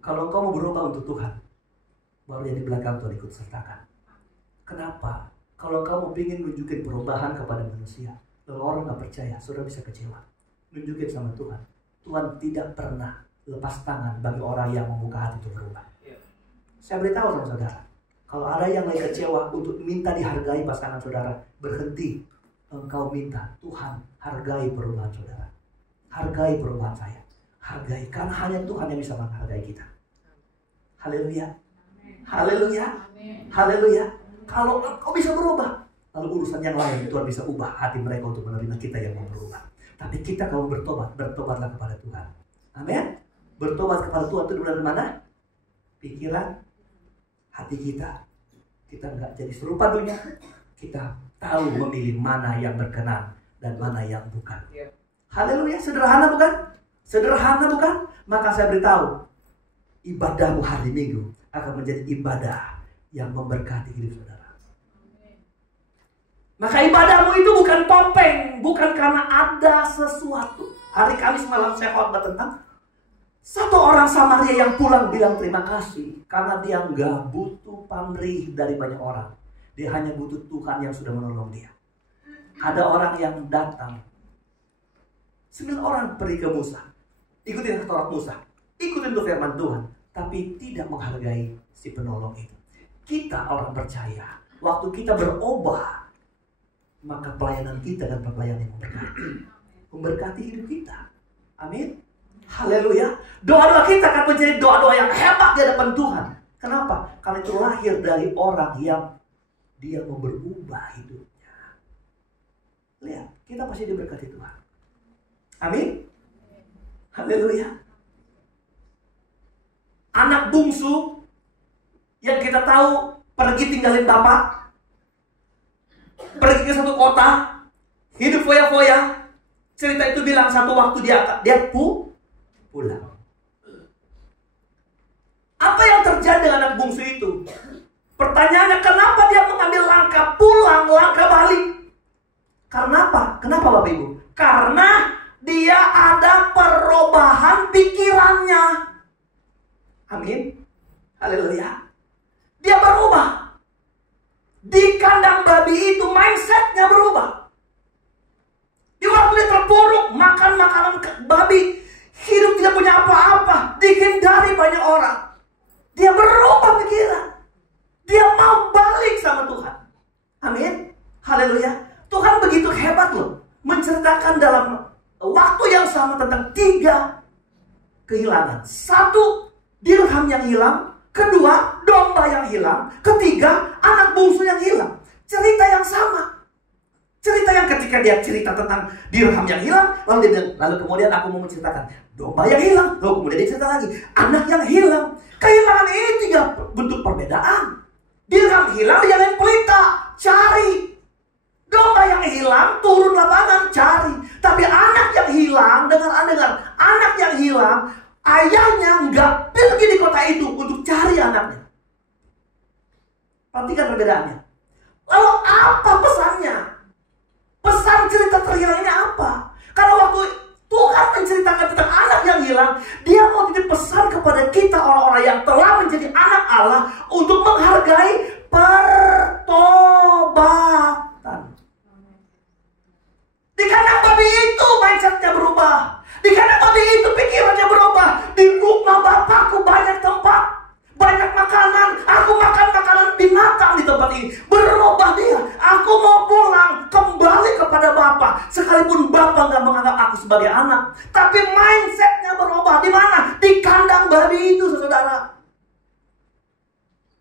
Kalau engkau mau berubah untuk Tuhan, baru yang di belakang Tuhan ikut sertakan. Kenapa? Kalau engkau mau ingin nunjukin perubahan kepada manusia, lalu orang gak percaya, saudara bisa kecewa. Nunjukin sama Tuhan. Tuhan tidak pernah lepas tangan bagi orang yang membuka hati untuk berubah. Saya beritahu sama saudara, kalau ada yang lagi kecewa untuk minta dihargai pasangan saudara, berhenti. Engkau minta, Tuhan hargai perubahan saudara. Hargai perubahan saya. Hargai, karena hanya Tuhan yang bisa menghargai kita. Haleluya. Haleluya. Haleluya. Kalau engkau bisa berubah, lalu urusan yang lain Tuhan bisa ubah hati mereka untuk menerima kita yang mau berubah. Tapi kita kalau bertobat, bertobatlah kepada Tuhan. Amin. Bertobat kepada Tuhan itu dari mana? Pikiran, hati kita. Kita nggak jadi serupa dunia. Kita tahu memilih mana yang berkenan dan mana yang bukan. Haleluya, sederhana bukan? Sederhana bukan? Maka saya beritahu, ibadahmu hari Minggu akan menjadi ibadah yang memberkati hidup saudara. Maka ibadahmu itu bukan topeng, bukan karena ada sesuatu. Hari Kamis malam saya khotbah tentang satu orang Samaria yang pulang bilang terima kasih karena dia nggak butuh pamrih dari banyak orang. Dia hanya butuh Tuhan yang sudah menolong dia. Ada orang yang datang. 9 orang pergi ke Musa. Ikutin Taurat Musa. Ikutin tuh firman Tuhan. Tapi tidak menghargai si penolong itu. Kita orang percaya. Waktu kita berubah, maka pelayanan kita dan pelayanan yang memberkati. Memberkati hidup kita. Amin. Haleluya. Doa-doa kita akan menjadi doa-doa yang hebat di hadapan Tuhan. Kenapa? Karena itu lahir dari orang yang dia mau berubah hidupnya. Lihat, kita pasti diberkati Tuhan. Amin. Haleluya. Anak bungsu yang kita tahu pergi tinggalin bapak, pergi ke satu kota, hidup foya-foya. Cerita itu bilang satu waktu dia pulang. Apa yang terjadi dengan anak bungsu itu? Pertanyaannya, kenapa dia mengambil langkah pulang, langkah balik? Karena apa? Kenapa Bapak Ibu? Karena dia ada perubahan pikirannya. Amin. Haleluya. Dia berubah. Di kandang babi itu mindsetnya berubah. Di waktu dia terpuruk makan makanan babi, hidup tidak punya apa-apa, dihindari banyak orang. Dia berubah pikiran. Dia mau balik sama Tuhan. Amin. Haleluya. Tuhan begitu hebat loh. Menceritakan dalam waktu yang sama tentang 3 kehilangan. 1, dirham yang hilang. 2, domba yang hilang. 3, anak bungsu yang hilang. Cerita yang sama. Cerita yang ketika dia cerita tentang dirham yang hilang, lalu kemudian aku mau menceritakan domba yang hilang. Lalu kemudian dia cerita lagi anak yang hilang. Kehilangan ini 3 bentuk perbedaan. Dirham hilang, dia lain pelita, cari. Domba yang hilang, turun lapangan, cari. Tapi anak yang hilang, dengar, anak yang hilang, ayahnya nggak pergi di kota itu untuk cari anaknya. Perhatikan perbedaannya. Lalu apa pesannya? Pesan cerita terhilang ini apa? Karena waktu Tuhan menceritakan tentang anak yang hilang, dia mau titip pesan kepada kita orang-orang yang telah menjadi anak Allah untuk menghargai pertobatan. Di kandang babi itu mindsetnya berubah. Di kandang babi itu pikirannya berubah. Di rumah bapakku banyak tempat, banyak makanan. Aku makan makanan binatang di tempat ini. Berubah dia. Aku mau pulang kembali kepada bapak. Sekalipun bapak nggak menganggap aku sebagai anak, tapi mindsetnya berubah. Di mana? Di kandang babi itu, saudara.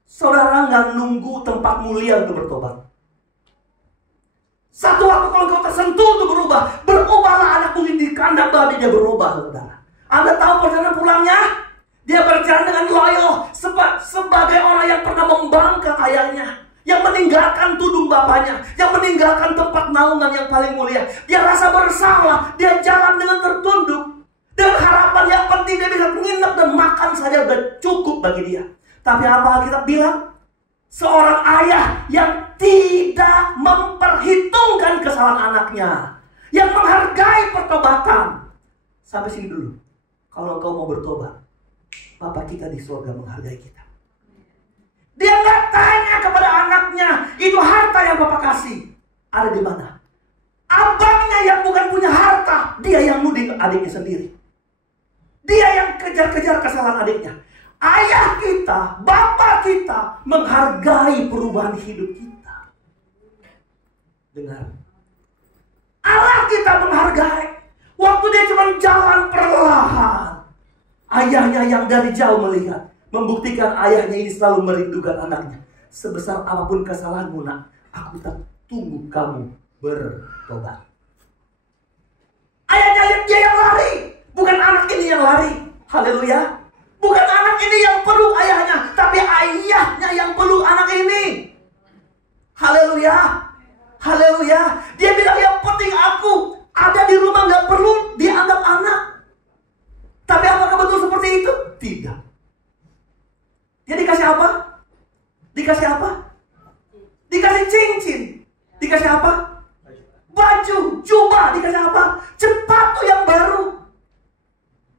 Saudara nggak nunggu tempat mulia untuk bertobat. Satu waktu kalau kau tersentuh untuk berubah, berubahlah anak bungsu di kandang babi, dia berubah, saudara. Anda tahu perjalanan pulangnya? Dia berjalan dengan loyal sebagai orang yang pernah membangkang ayahnya, yang meninggalkan tudung bapaknya, yang meninggalkan tempat naungan yang paling mulia. Dia rasa bersalah, dia jalan dengan tertunduk, dengan harapan yang penting dia bisa nginep dan makan saja sudah cukup bagi dia. Tapi apa kita bilang? Seorang ayah yang tidak memperhitungkan kesalahan anaknya, yang menghargai pertobatan. Sampai sini dulu. Kalau kau mau bertobat, Bapak kita di surga menghargai kita. Dia nggak tanya kepada anaknya, itu harta yang Bapak kasih ada di mana? Abangnya yang bukan punya harta, dia yang nuding adiknya sendiri. Dia yang kejar-kejar kesalahan adiknya. Ayah kita, bapak kita menghargai perubahan hidup kita. Dengar. Allah kita menghargai. Waktu dia cuma jalan perlahan, ayahnya yang dari jauh melihat, membuktikan ayahnya ini selalu merindukan anaknya. Sebesar apapun kesalahanmu nak, aku tak tunggu kamu bertobat. Ayahnya lihat dia yang lari, bukan Bukan anak ini yang lari. Haleluya. Bukan anak ini yang peluk ayahnya, tapi ayahnya yang peluk anak ini. Haleluya. Haleluya. Dia bilang yang penting aku ada di rumah, gak perlu dianggap anak. Tapi apakah betul seperti itu? Tidak. Dia dikasih apa? Dikasih apa? Dikasih cincin. Dikasih apa? Baju, jubah. Dikasih apa? Sepatu yang baru.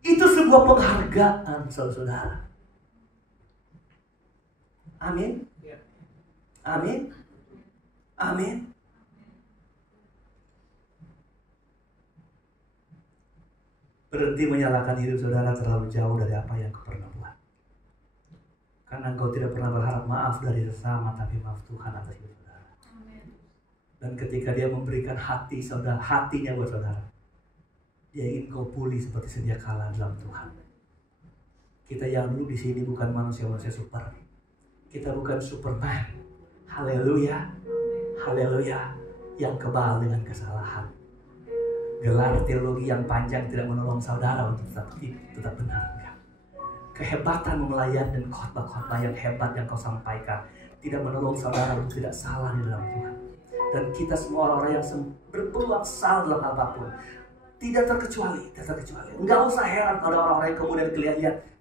Itu sebuah penghargaan, saudara. Amin. Amin. Amin. Berhenti menyalahkan hidup saudara terlalu jauh dari apa yang kau pernah buat. Karena engkau tidak pernah berharap maaf dari sesama, tapi maaf Tuhan atas hidup saudara. Dan ketika dia memberikan hati saudara, hatinya buat saudara, dia ingin kau pulih seperti sedia kala dalam Tuhan. Kita yang dulu di sini bukan manusia-manusia super. Kita bukan Superman. Haleluya. Haleluya. Yang kebal dengan kesalahan. Gelar teologi yang panjang tidak menolong saudara untuk tetap benar. Enggak. Kehebatan melayani dan khotbah-khotbah yang hebat yang kau sampaikan tidak menolong saudara untuk tidak salah di dalam Tuhan. Dan kita semua orang-orang yang berpeluang salah dalam apapun, tidak terkecuali. Enggak usah heran kalau orang-orang yang kemudian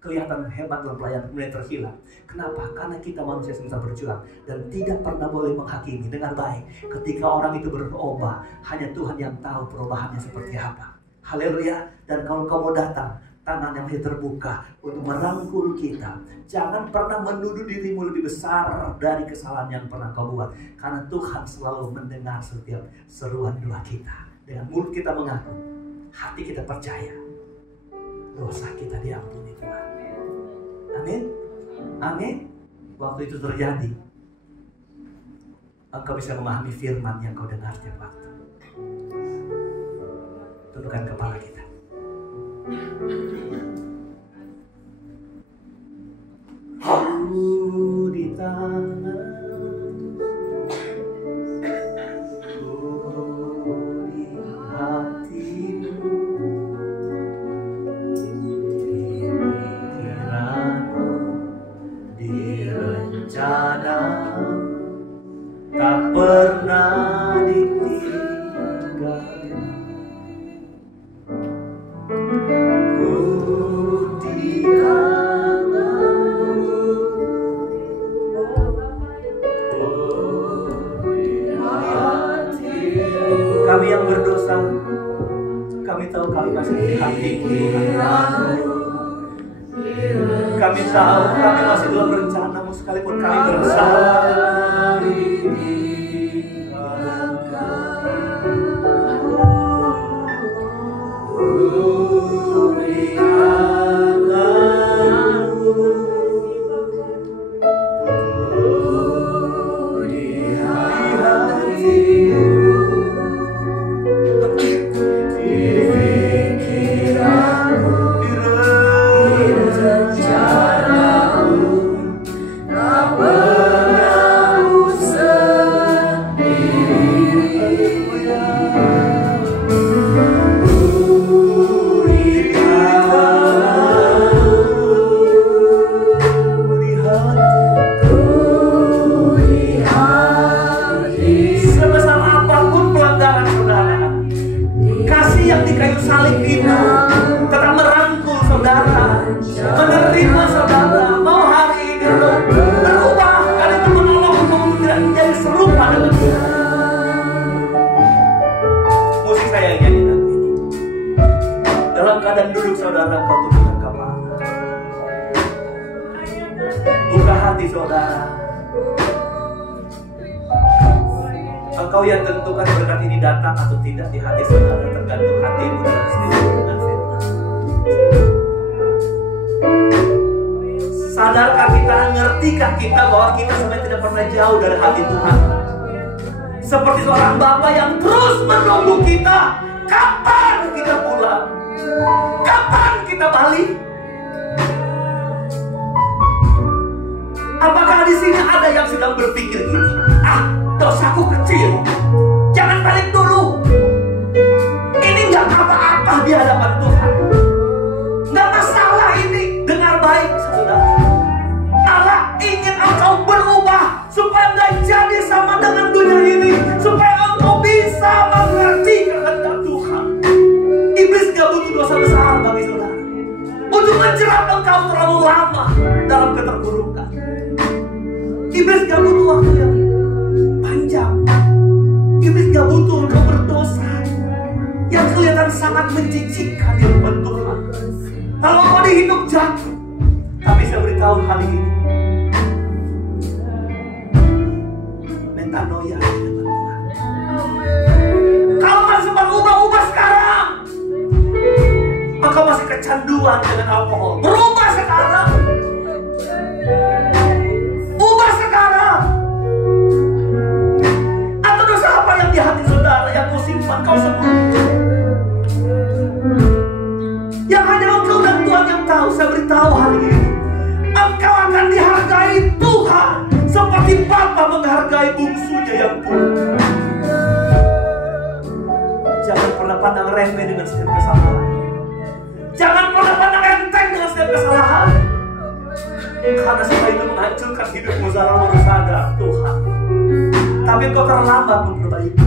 kelihatan hebat dalam pelayanan kemudian terhilang. Kenapa? Karena kita manusia semesta berjuang dan tidak pernah boleh menghakimi. Dengar baik, ketika orang itu berubah, hanya Tuhan yang tahu perubahannya seperti apa. Haleluya. Dan kalau kamu datang, tangan yang masih terbuka untuk merangkul kita. Jangan pernah menuduh dirimu lebih besar dari kesalahan yang pernah kau buat. Karena Tuhan selalu mendengar setiap seruan doa kita. Dengan mulut kita mengaku, hati kita percaya, dosa kita diampuni Tuhan. Amin. Amin. Waktu itu terjadi, engkau bisa memahami firman yang kau dengar setiap waktu. Tundukkan kepala kita. Di tangan, di hatimu, di pikiranmu, di rencana, tak pernah ditinggal. Kami yang berdosa, kami tahu kami masih di hatimu Tuhan. Kami tahu kami masih dalam rencanamu sekalipun kami bersalah. Engkau yang tentukan berkat ini datang atau tidak di hati saudara, tergantung hatimu dalam sendiri dengan firman. Sadarkah kita, ngertikah kita bahwa kita sebenarnya tidak pernah jauh dari hati Tuhan? Seperti seorang bapa yang terus menunggu kita, kapan kita pulang? Kapan kita balik? Apakah di sini ada yang sedang berpikir ini? Dosaku kecil, jangan balik dulu. Ini nggak apa-apa di hadapan Tuhan. gak butuh waktu yang panjang. Iblis gak butuh engkau berdosa yang kelihatan sangat menjijikkan di depan Tuhan. Kalau kau dihidup jatuh, tapi saya beritahu hari ini, metanoia di depan Tuhan. Kalau masih berubah sekarang, maka masih kecanduan dengan alkohol. Berubah sekarang. Ubah sekarang. Atau dosa apa yang di hati saudara yang kau simpan, kau sembunyikan? Yang hanya engkau dan Tuhan yang tahu. Saya beritahu hari ini, engkau akan dihargai Tuhan seperti Bapa menghargai bungsunya yang puluh. Jangan pernah pandang remeh dengan setiap kesalahan. Jangan pernah pandang enteng dengan setiap kesalahan. Karena semua itu menghancurkan hidupmu secara baru sadar Tuhan. Tapi engkau terlambat memperbaiki.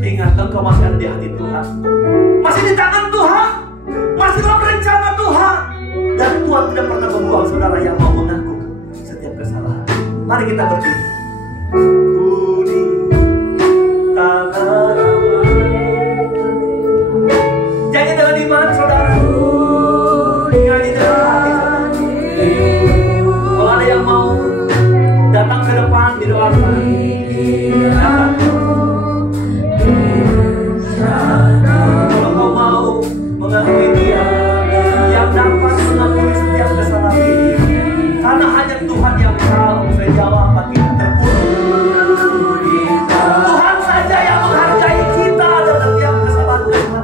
Ingat, engkau masih ada di hati Tuhan, masih di tangan Tuhan, masih dalam rencana Tuhan. Dan Tuhan tidak pernah membuang saudara yang mau mengaku setiap kesalahan. Mari kita berdiri. Budi tangan. Jangan dengan iman saudara. Nyanyi dengan hati saudara. Kalau ada yang mau datang ke depan, didoakan. Datang. Kalau kau mau mengakui Dia yang dapat mengampuni setiap kesalahan, karena hanya Tuhan yang tahu sejauh apa kita terpuruk. Tuhan saja yang menghargai kita dan setiap kesalahan kita.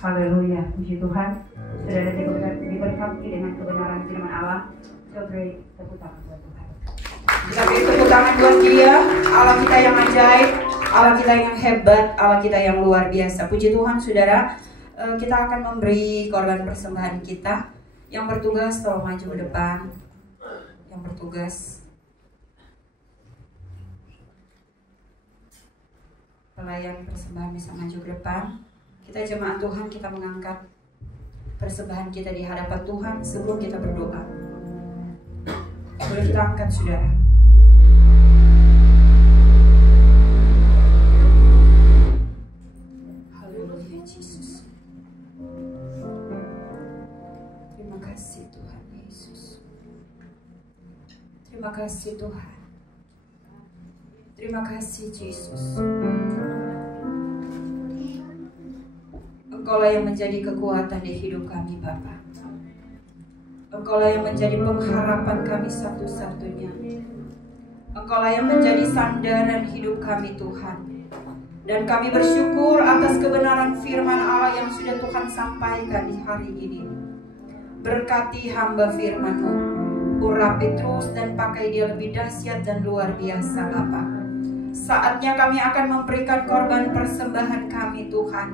Haleluya, puji Tuhan. Saudara diberkati dengan kebenaran firman Allah. So beri tepuk tangan buat Tuhan. Kita beri tepuk tangan buat Dia, Allah kita yang ajaib, Allah kita yang hebat, Allah kita yang luar biasa. Puji Tuhan, saudara. Kita akan memberi korban persembahan kita. Yang bertugas tolong maju ke depan. Yang bertugas pelayan persembahan bisa maju ke depan. Kita jemaat Tuhan, kita mengangkat persembahan kita di hadapan Tuhan sebelum kita berdoa. Boleh kita angkat, saudara. Haleluya, Yesus. Terima kasih Tuhan Yesus. Terima kasih Tuhan. Terima kasih Yesus. Engkaulah yang menjadi kekuatan di hidup kami Bapa. Engkaulah yang menjadi pengharapan kami satu-satunya. Engkaulah yang menjadi sandaran hidup kami Tuhan. Dan kami bersyukur atas kebenaran firman Allah yang sudah Tuhan sampaikan di hari ini. Berkati hamba firman-Mu, urapi terus dan pakai dia lebih dahsyat dan luar biasa Bapa. Saatnya kami akan memberikan korban persembahan kami Tuhan.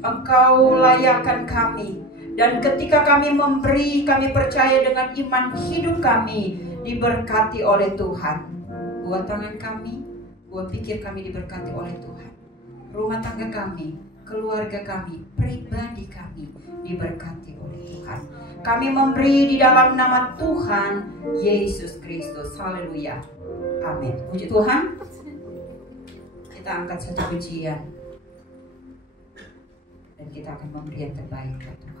Engkau layakkan kami. Dan ketika kami memberi, kami percaya dengan iman hidup kami diberkati oleh Tuhan. Buat tangan kami, buat pikir kami diberkati oleh Tuhan. Rumah tangga kami, keluarga kami, pribadi kami diberkati oleh Tuhan. Kami memberi di dalam nama Tuhan Yesus Kristus. Haleluya. Amin. Puji Tuhan. Kita angkat satu pujian. Dan kita akan memberi yang terbaik buat Tuhan.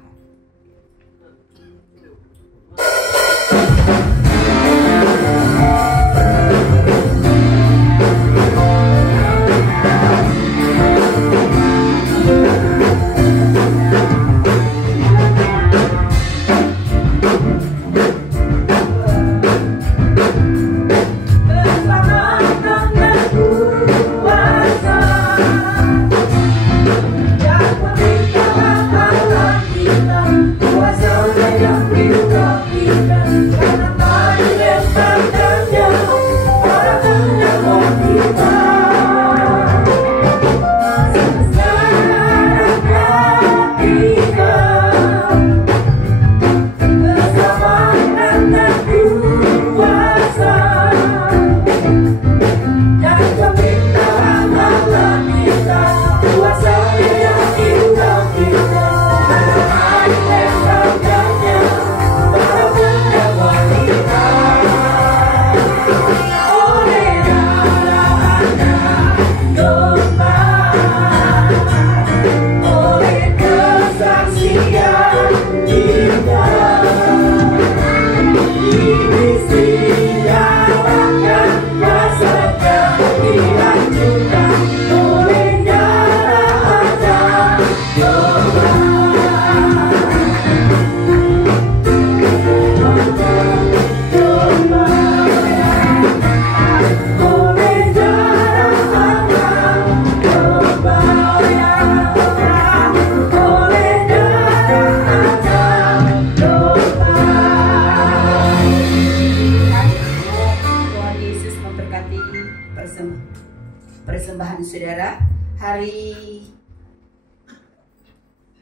Persembahan saudara, hari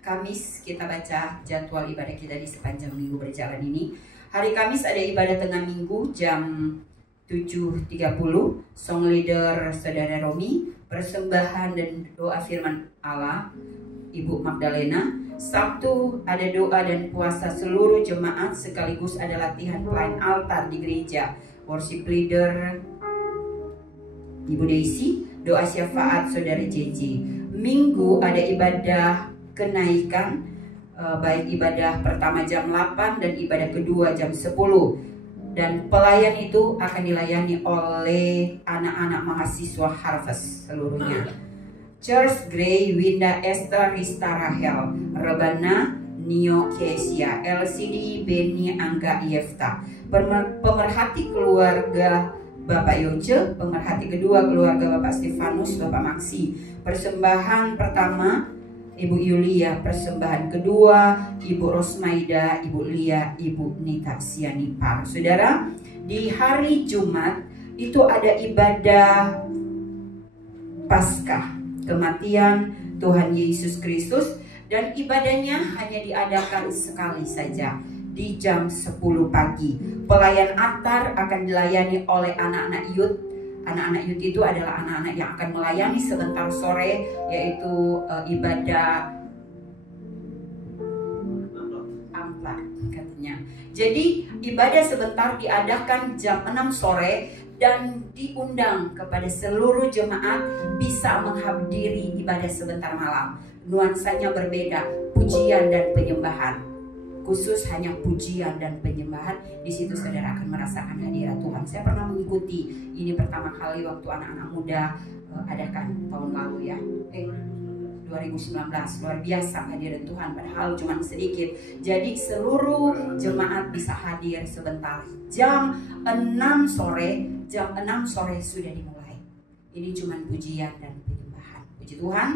Kamis kita baca jadwal ibadah kita di sepanjang minggu berjalan ini. Hari Kamis ada ibadah tengah minggu jam 7.30, song leader saudara Romi, persembahan dan doa firman Allah Ibu Magdalena. Sabtu ada doa dan puasa seluruh jemaat sekaligus ada latihan pelayan altar di gereja. Worship leader Ibu Daisy, doa syafaat saudara JJ. Minggu ada ibadah kenaikan, baik ibadah pertama jam 8 dan ibadah kedua jam 10. Dan pelayan itu akan dilayani oleh anak-anak mahasiswa Harvest seluruhnya. Church Grey, Winda Esther, Rista Rahel, Rebana, Nio Kesia, LCD, Beni Angga Yefta. Pemerhati keluarga Bapak Yoce, pemerhati kedua keluarga Bapak Stefanus, Bapak Maksi. Persembahan pertama Ibu Yulia, persembahan kedua Ibu Rosmaida, Ibu Lia, Ibu Nita Sianipar. Saudara, di hari Jumat itu ada ibadah Paskah, kematian Tuhan Yesus Kristus, dan ibadahnya hanya diadakan sekali saja di jam 10 pagi. Pelayan altar akan dilayani oleh anak-anak youth. Anak-anak youth itu adalah anak-anak yang akan melayani sebentar sore, yaitu ibadah amplak katanya. Jadi ibadah sebentar diadakan jam 6 sore dan diundang kepada seluruh jemaat bisa menghadiri ibadah sebentar malam. nuansanya berbeda, pujian dan penyembahan. Khusus hanya pujian dan penyembahan, di situ saudara akan merasakan hadirat Tuhan. Saya pernah mengikuti ini pertama kali waktu anak-anak muda adakan tahun lalu ya, 2019. Luar biasa hadirat Tuhan, padahal cuma sedikit. Jadi seluruh jemaat bisa hadir sebentar. Jam 6 sore sudah dimulai. Ini cuma pujian dan penyembahan. Puji Tuhan.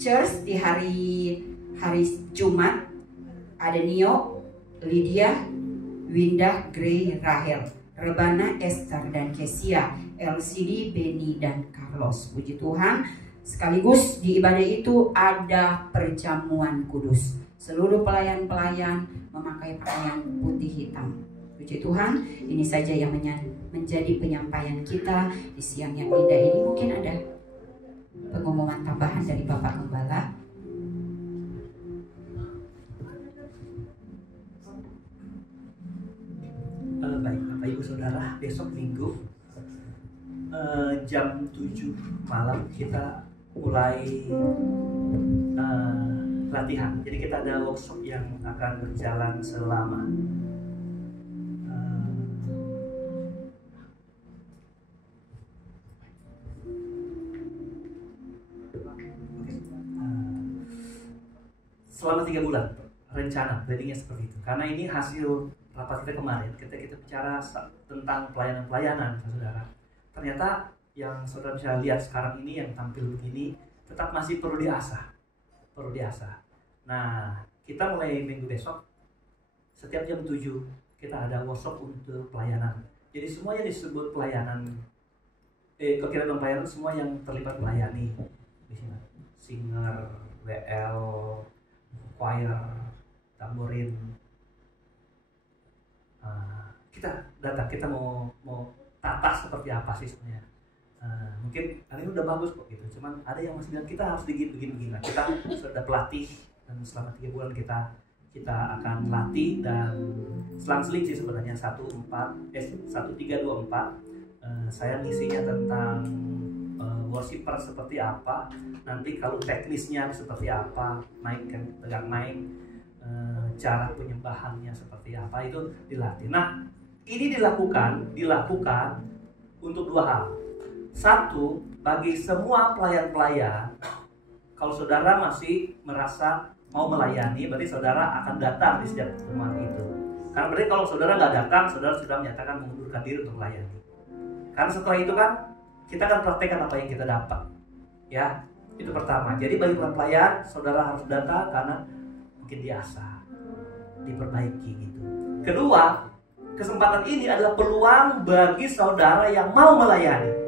Church di hari Jumat ada Nio, Lydia, Windah, Gray, Rahel, Rebana, Esther dan Kesia, LCD, Benny dan Carlos. Puji Tuhan. Sekaligus di ibadah itu ada perjamuan kudus. Seluruh pelayan-pelayan memakai pakaian putih hitam. Puji Tuhan. Ini saja yang menjadi penyampaian kita di siang yang indah ini. Mungkin ada pengumuman tambahan dari Bapak Gembala. Baik Bapak Ibu Saudara, besok Minggu jam 7 malam kita mulai latihan. Jadi kita ada workshop yang akan berjalan selama selama 3 bulan. Rencana planningnya seperti itu. Karena ini hasil rapat kita kemarin, kita bicara tentang pelayanan-pelayanan, saudara. Ternyata yang saudara bisa lihat sekarang ini yang tampil begini tetap masih perlu diasah. Nah, kita mulai minggu besok setiap jam 7 kita ada workshop untuk pelayanan. Jadi semua yang disebut pelayanan, kegiatan pelayanan semua yang terlibat melayani, misalnya singer, WL, choir, tamborin. Kita datang, kita mau tata seperti apa sih sebenarnya. Mungkin hari ini udah bagus kok gitu, cuman ada yang masih bilang kita harus begini. Nah, kita sudah pelatih dan selama 3 bulan kita akan latih dan selang-seling sih sebenarnya 1-3-2-4. Saya ngisinya tentang worshiper seperti apa, nanti kalau teknisnya seperti apa, pegang mic, cara penyembahannya seperti apa, itu dilatih. Nah, ini dilakukan untuk 2 hal. 1, bagi semua pelayan-pelayan, kalau saudara masih merasa mau melayani, berarti saudara akan datang di setiap pertemuan itu. Karena berarti kalau saudara nggak datang, saudara sudah menyatakan mengundurkan diri untuk melayani. Karena setelah itu kan kita akan praktekkan apa yang kita dapat, ya. Itu pertama. Jadi bagi pelayan, saudara harus datang karena mungkin diasah, diperbaiki gitu. Kedua, kesempatan ini adalah peluang bagi saudara yang mau melayani.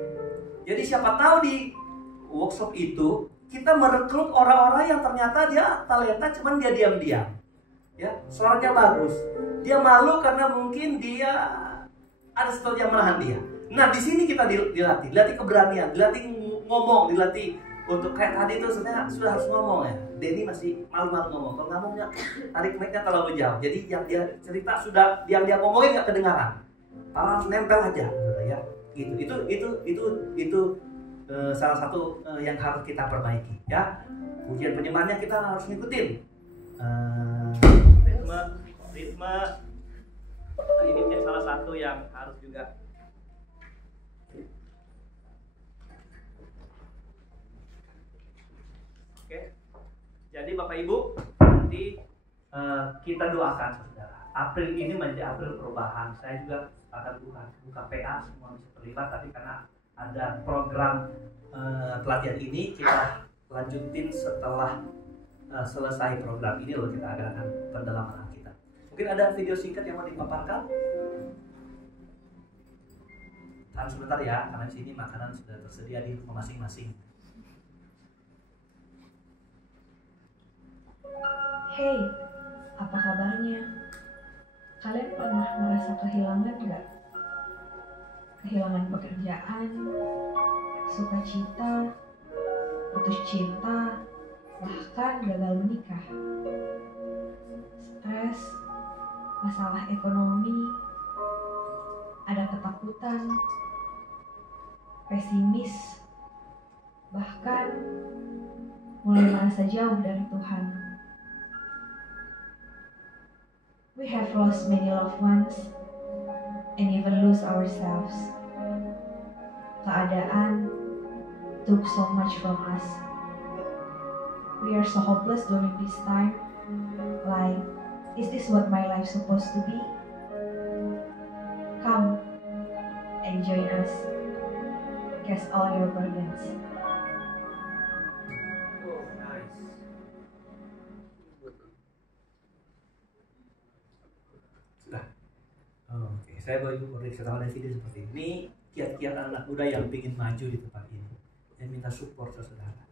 Jadi siapa tahu di workshop itu kita merekrut orang-orang yang ternyata dia talenta, cuman dia diam-diam, ya, suaranya bagus, dia malu karena mungkin dia ada sesuatu yang menahan dia. Nah, di sini kita dilatih keberanian, dilatih ngomong, dilatih untuk kayak tadi itu sebenarnya sudah harus ngomong ya. Denny masih malu-malu ngomong, kalau ngomongnya tarik mic-nya terlalu jauh. Jadi yang dia cerita sudah dia ngomongin nggak kedengaran, harus nempel aja, ya. Gitu. Itu salah satu yang harus kita perbaiki, ya. Pujian penyembahannya kita harus ngikutin ritme. Nah, ini mungkin salah satu yang harus juga. Oke. Jadi Bapak Ibu, nanti kita doakan saudara. April ini menjadi April perubahan. Saya juga akan buka PA, semua bisa terlibat, tapi karena ada program pelatihan ini kita lanjutin setelah selesai program ini, loh, kita akan pendalaman kita. Mungkin ada video singkat yang mau dipaparkan? Tahan sebentar ya, karena di sini makanan sudah tersedia di rumah masing-masing. Hey, apa kabarnya? Kalian pernah merasa kehilangan nggak? Kehilangan pekerjaan, sukacita, putus cinta, bahkan gagal menikah. Stres, masalah ekonomi, ada ketakutan, pesimis, bahkan mulai merasa jauh dari Tuhan. We have lost many loved ones and even lose ourselves. Keadaan took so much from us. We are so hopeless during this time. Like, is this what my life supposed to be? Come and join us. Cast all your burdens. Sudah. Oke, saya baru ketahuan dari sini seperti ini. Kiat-kiat anak muda yang ingin maju di tempat ini dan minta support saudara.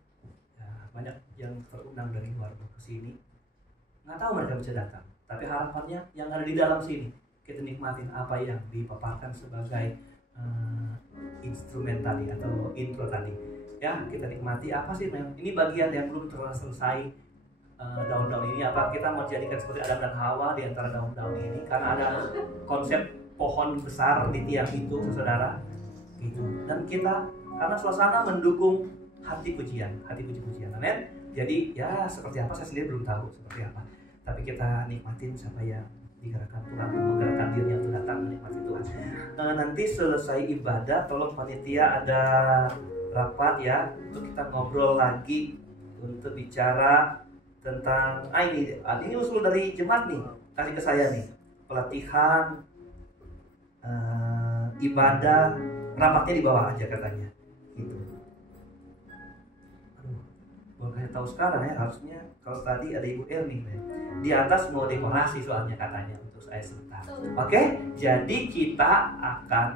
Ya, banyak yang terundang dari luar ke sini. Nggak tahu mereka bisa datang, tapi harapannya yang ada di dalam sini kita nikmatin apa yang dipaparkan sebagai instrumen tadi atau intro tadi. Ya, kita nikmati apa sih ini bagian yang belum selesai. Daun-daun ini apa kita mau jadikan seperti Adam dan Hawa di antara daun-daun ini karena ada konsep pohon besar di tiang itu saudara gitu. Dan kita karena suasana mendukung hati pujian, amin. Jadi ya seperti apa saya sendiri belum tahu seperti apa, tapi kita nikmatin siapa yang digerakkan Tuhan untuk menggerakkan dirinya untuk datang menikmati Tuhan. Nanti selesai ibadah tolong panitia ada rapat ya untuk kita ngobrol lagi untuk bicara tentang ini usul dari jemaat nih, kasih ke saya nih pelatihan ibadah, rapatnya di bawah aja katanya gitu. Aduh, boleh kasih tahu sekarang ya, harusnya kalau tadi ada Ibu Elmi di atas mau dekorasi soalnya katanya untuk saya sebentar. Oke, jadi kita akan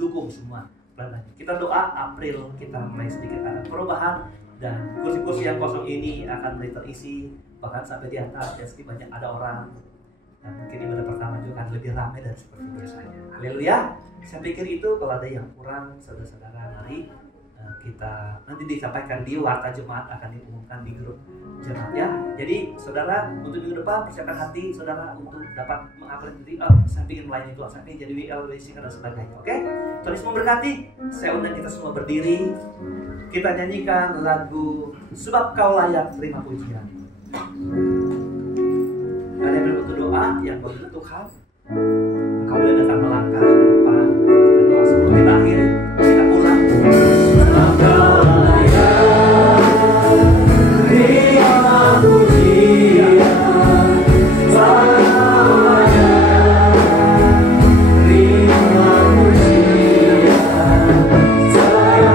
dukung semua plannya. Kita doa April kita mulai sedikit ada perubahan dan kursi-kursi yang kosong ini akan mulai terisi bahkan sampai di atas ya, banyak ada orang. Dan mungkin ibadah pertama juga akan lebih ramai dan seperti biasanya. Haleluya. Saya pikir itu kalau ada yang kurang, saudara-saudara mari kita nanti disampaikan di warta jemaat, akan diumumkan di grup jemaat ya. Jadi saudara untuk minggu depan persiapkan hati saudara untuk dapat mengupload diri. Saya ingin melayani Tuhan, saya ingin jadi WL, dan sebagainya. Oke? Tuhan Yesus memberkati. Saya undang kita semua berdiri. Kita nyanyikan lagu Sebab Kau Layak Terima Pujian. Ada yang berbentuk doa yang berbentuk Tuhan, engkau boleh datang melangkah ke depan. Kita doa sebelum kita akhiri, kita pulang. Sebab Kau layak terima pujian, sebab Kau layak terima pujian, saya Yesus.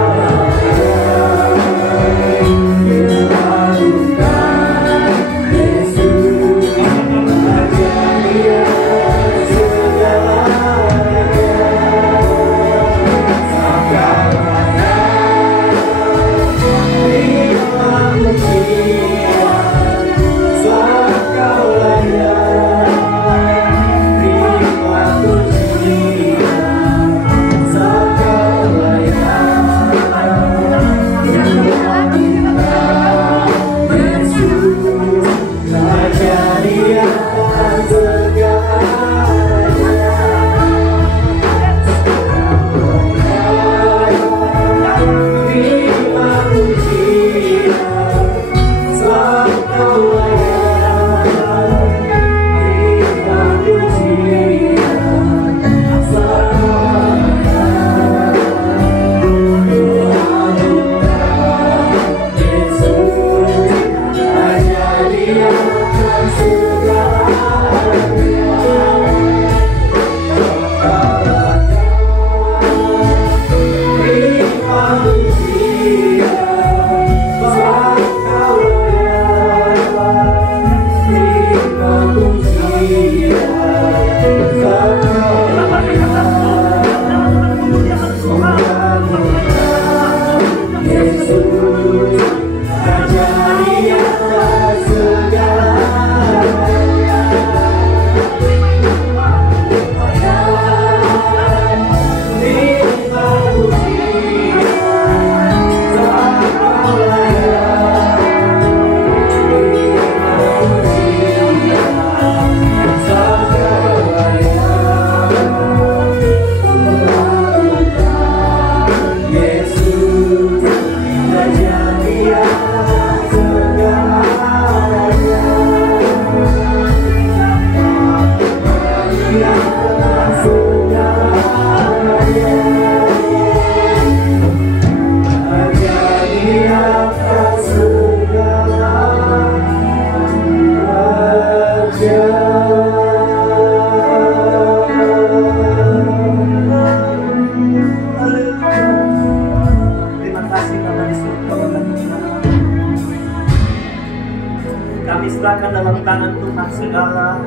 Kami serahkan dalam tangan Tuhan segala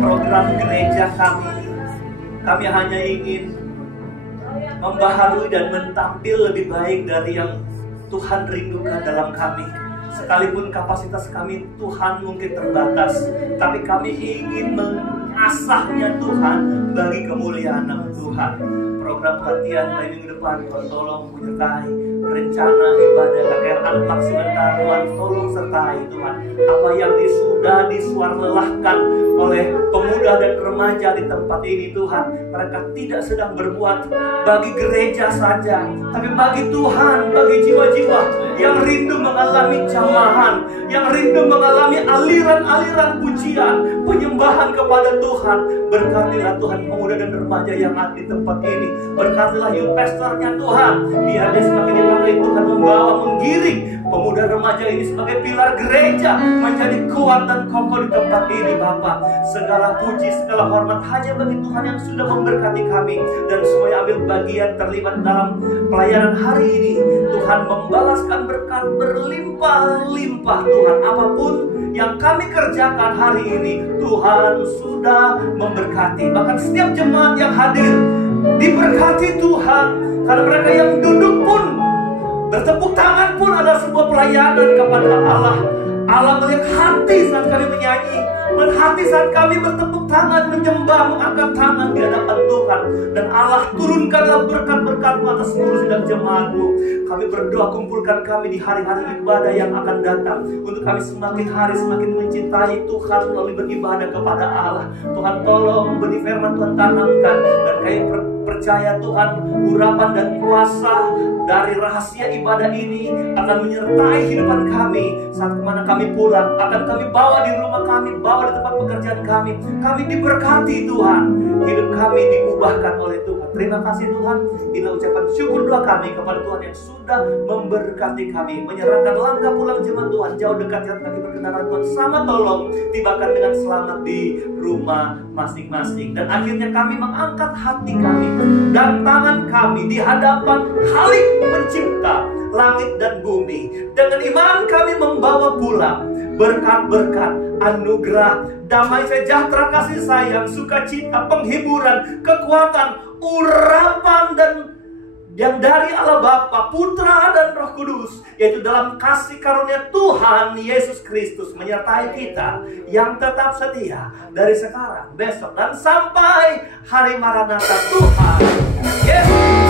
program gereja kami. Kami hanya ingin membaharui dan mentampil lebih baik dari yang Tuhan rindukan dalam kami. Sekalipun kapasitas kami Tuhan mungkin terbatas, tapi kami ingin mengasahnya Tuhan bagi kemuliaan nama Tuhan. Program pelatihan dari minggu depan, Tuhan tolong menyertai rencana ibadah KKR Anpak sebentar. Tuhan tolong sertai Tuhan apa yang sudah disuarlelahkan oleh pemuda dan remaja di tempat ini Tuhan. Mereka tidak sedang berbuat bagi gereja saja, tapi bagi Tuhan, bagi jiwa-jiwa yang rindu mengalami jamahan, yang rindu mengalami aliran-aliran pujian, penyembahan kepada Tuhan. Berkatilah Tuhan pemuda dan remaja yang ada di tempat ini. Berkatilah youth pastornya Tuhan, biar dia semakin dipakai Tuhan membawa, menggiring pemuda remaja ini sebagai pilar gereja menjadi kuat dan kokoh di tempat ini Bapa. Segala puji, segala hormat hanya bagi Tuhan yang sudah memberkati kami, dan semua yang ambil bagian terlibat dalam pelayanan hari ini. Tuhan membalaskan berkat berlimpah-limpah Tuhan. Apapun yang kami kerjakan hari ini, Tuhan sudah memberkati. Bahkan setiap jemaat yang hadir diberkati Tuhan, karena mereka yang duduk pun, bertepuk tangan pun adalah sebuah pelayanan kepada Allah. Allah melihat hati saat kami menyanyi, melihat hati saat kami bertepuk tangan, menyembah, mengangkat tangan di hadapan Tuhan. Dan Allah turunkanlah berkat-berkat-Mu atas seluruh sidang jemaat-Mu. Kami berdoa, kumpulkan kami di hari-hari ibadah yang akan datang, untuk kami semakin hari semakin mencintai Tuhan melalui beribadah kepada Allah. Tuhan tolong beri firman Tuhan tanamkan, dan kami percaya Tuhan urapan dan kuasa dari rahasia ibadah ini akan menyertai kehidupan kami saat kemana kami pulang, akan kami bawa di rumah kami, bawa di tempat pekerjaan kami. Kami diberkati Tuhan, hidup kami diubahkan oleh Tuhan. Terima kasih Tuhan. Inilah ucapan syukur doa kami kepada Tuhan yang sudah memberkati kami, menyerahkan langkah pulang jemaat Tuhan jauh dekat yang kami berkenalan Tuhan. Sama tolong tibakan dengan selamat di rumah masing-masing. Dan akhirnya kami mengangkat hati kami dan tangan kami di hadapan Khalik Pencipta langit dan bumi. Dengan iman kami membawa pulang berkat-berkat, anugerah, damai sejahtera, kasih sayang, sukacita, penghiburan, kekuatan, urapan dan yang dari Allah Bapa, Putra dan Roh Kudus, yaitu dalam kasih karunia Tuhan Yesus Kristus menyertai kita yang tetap setia dari sekarang, besok, dan sampai hari Maranatha Tuhan Yesus.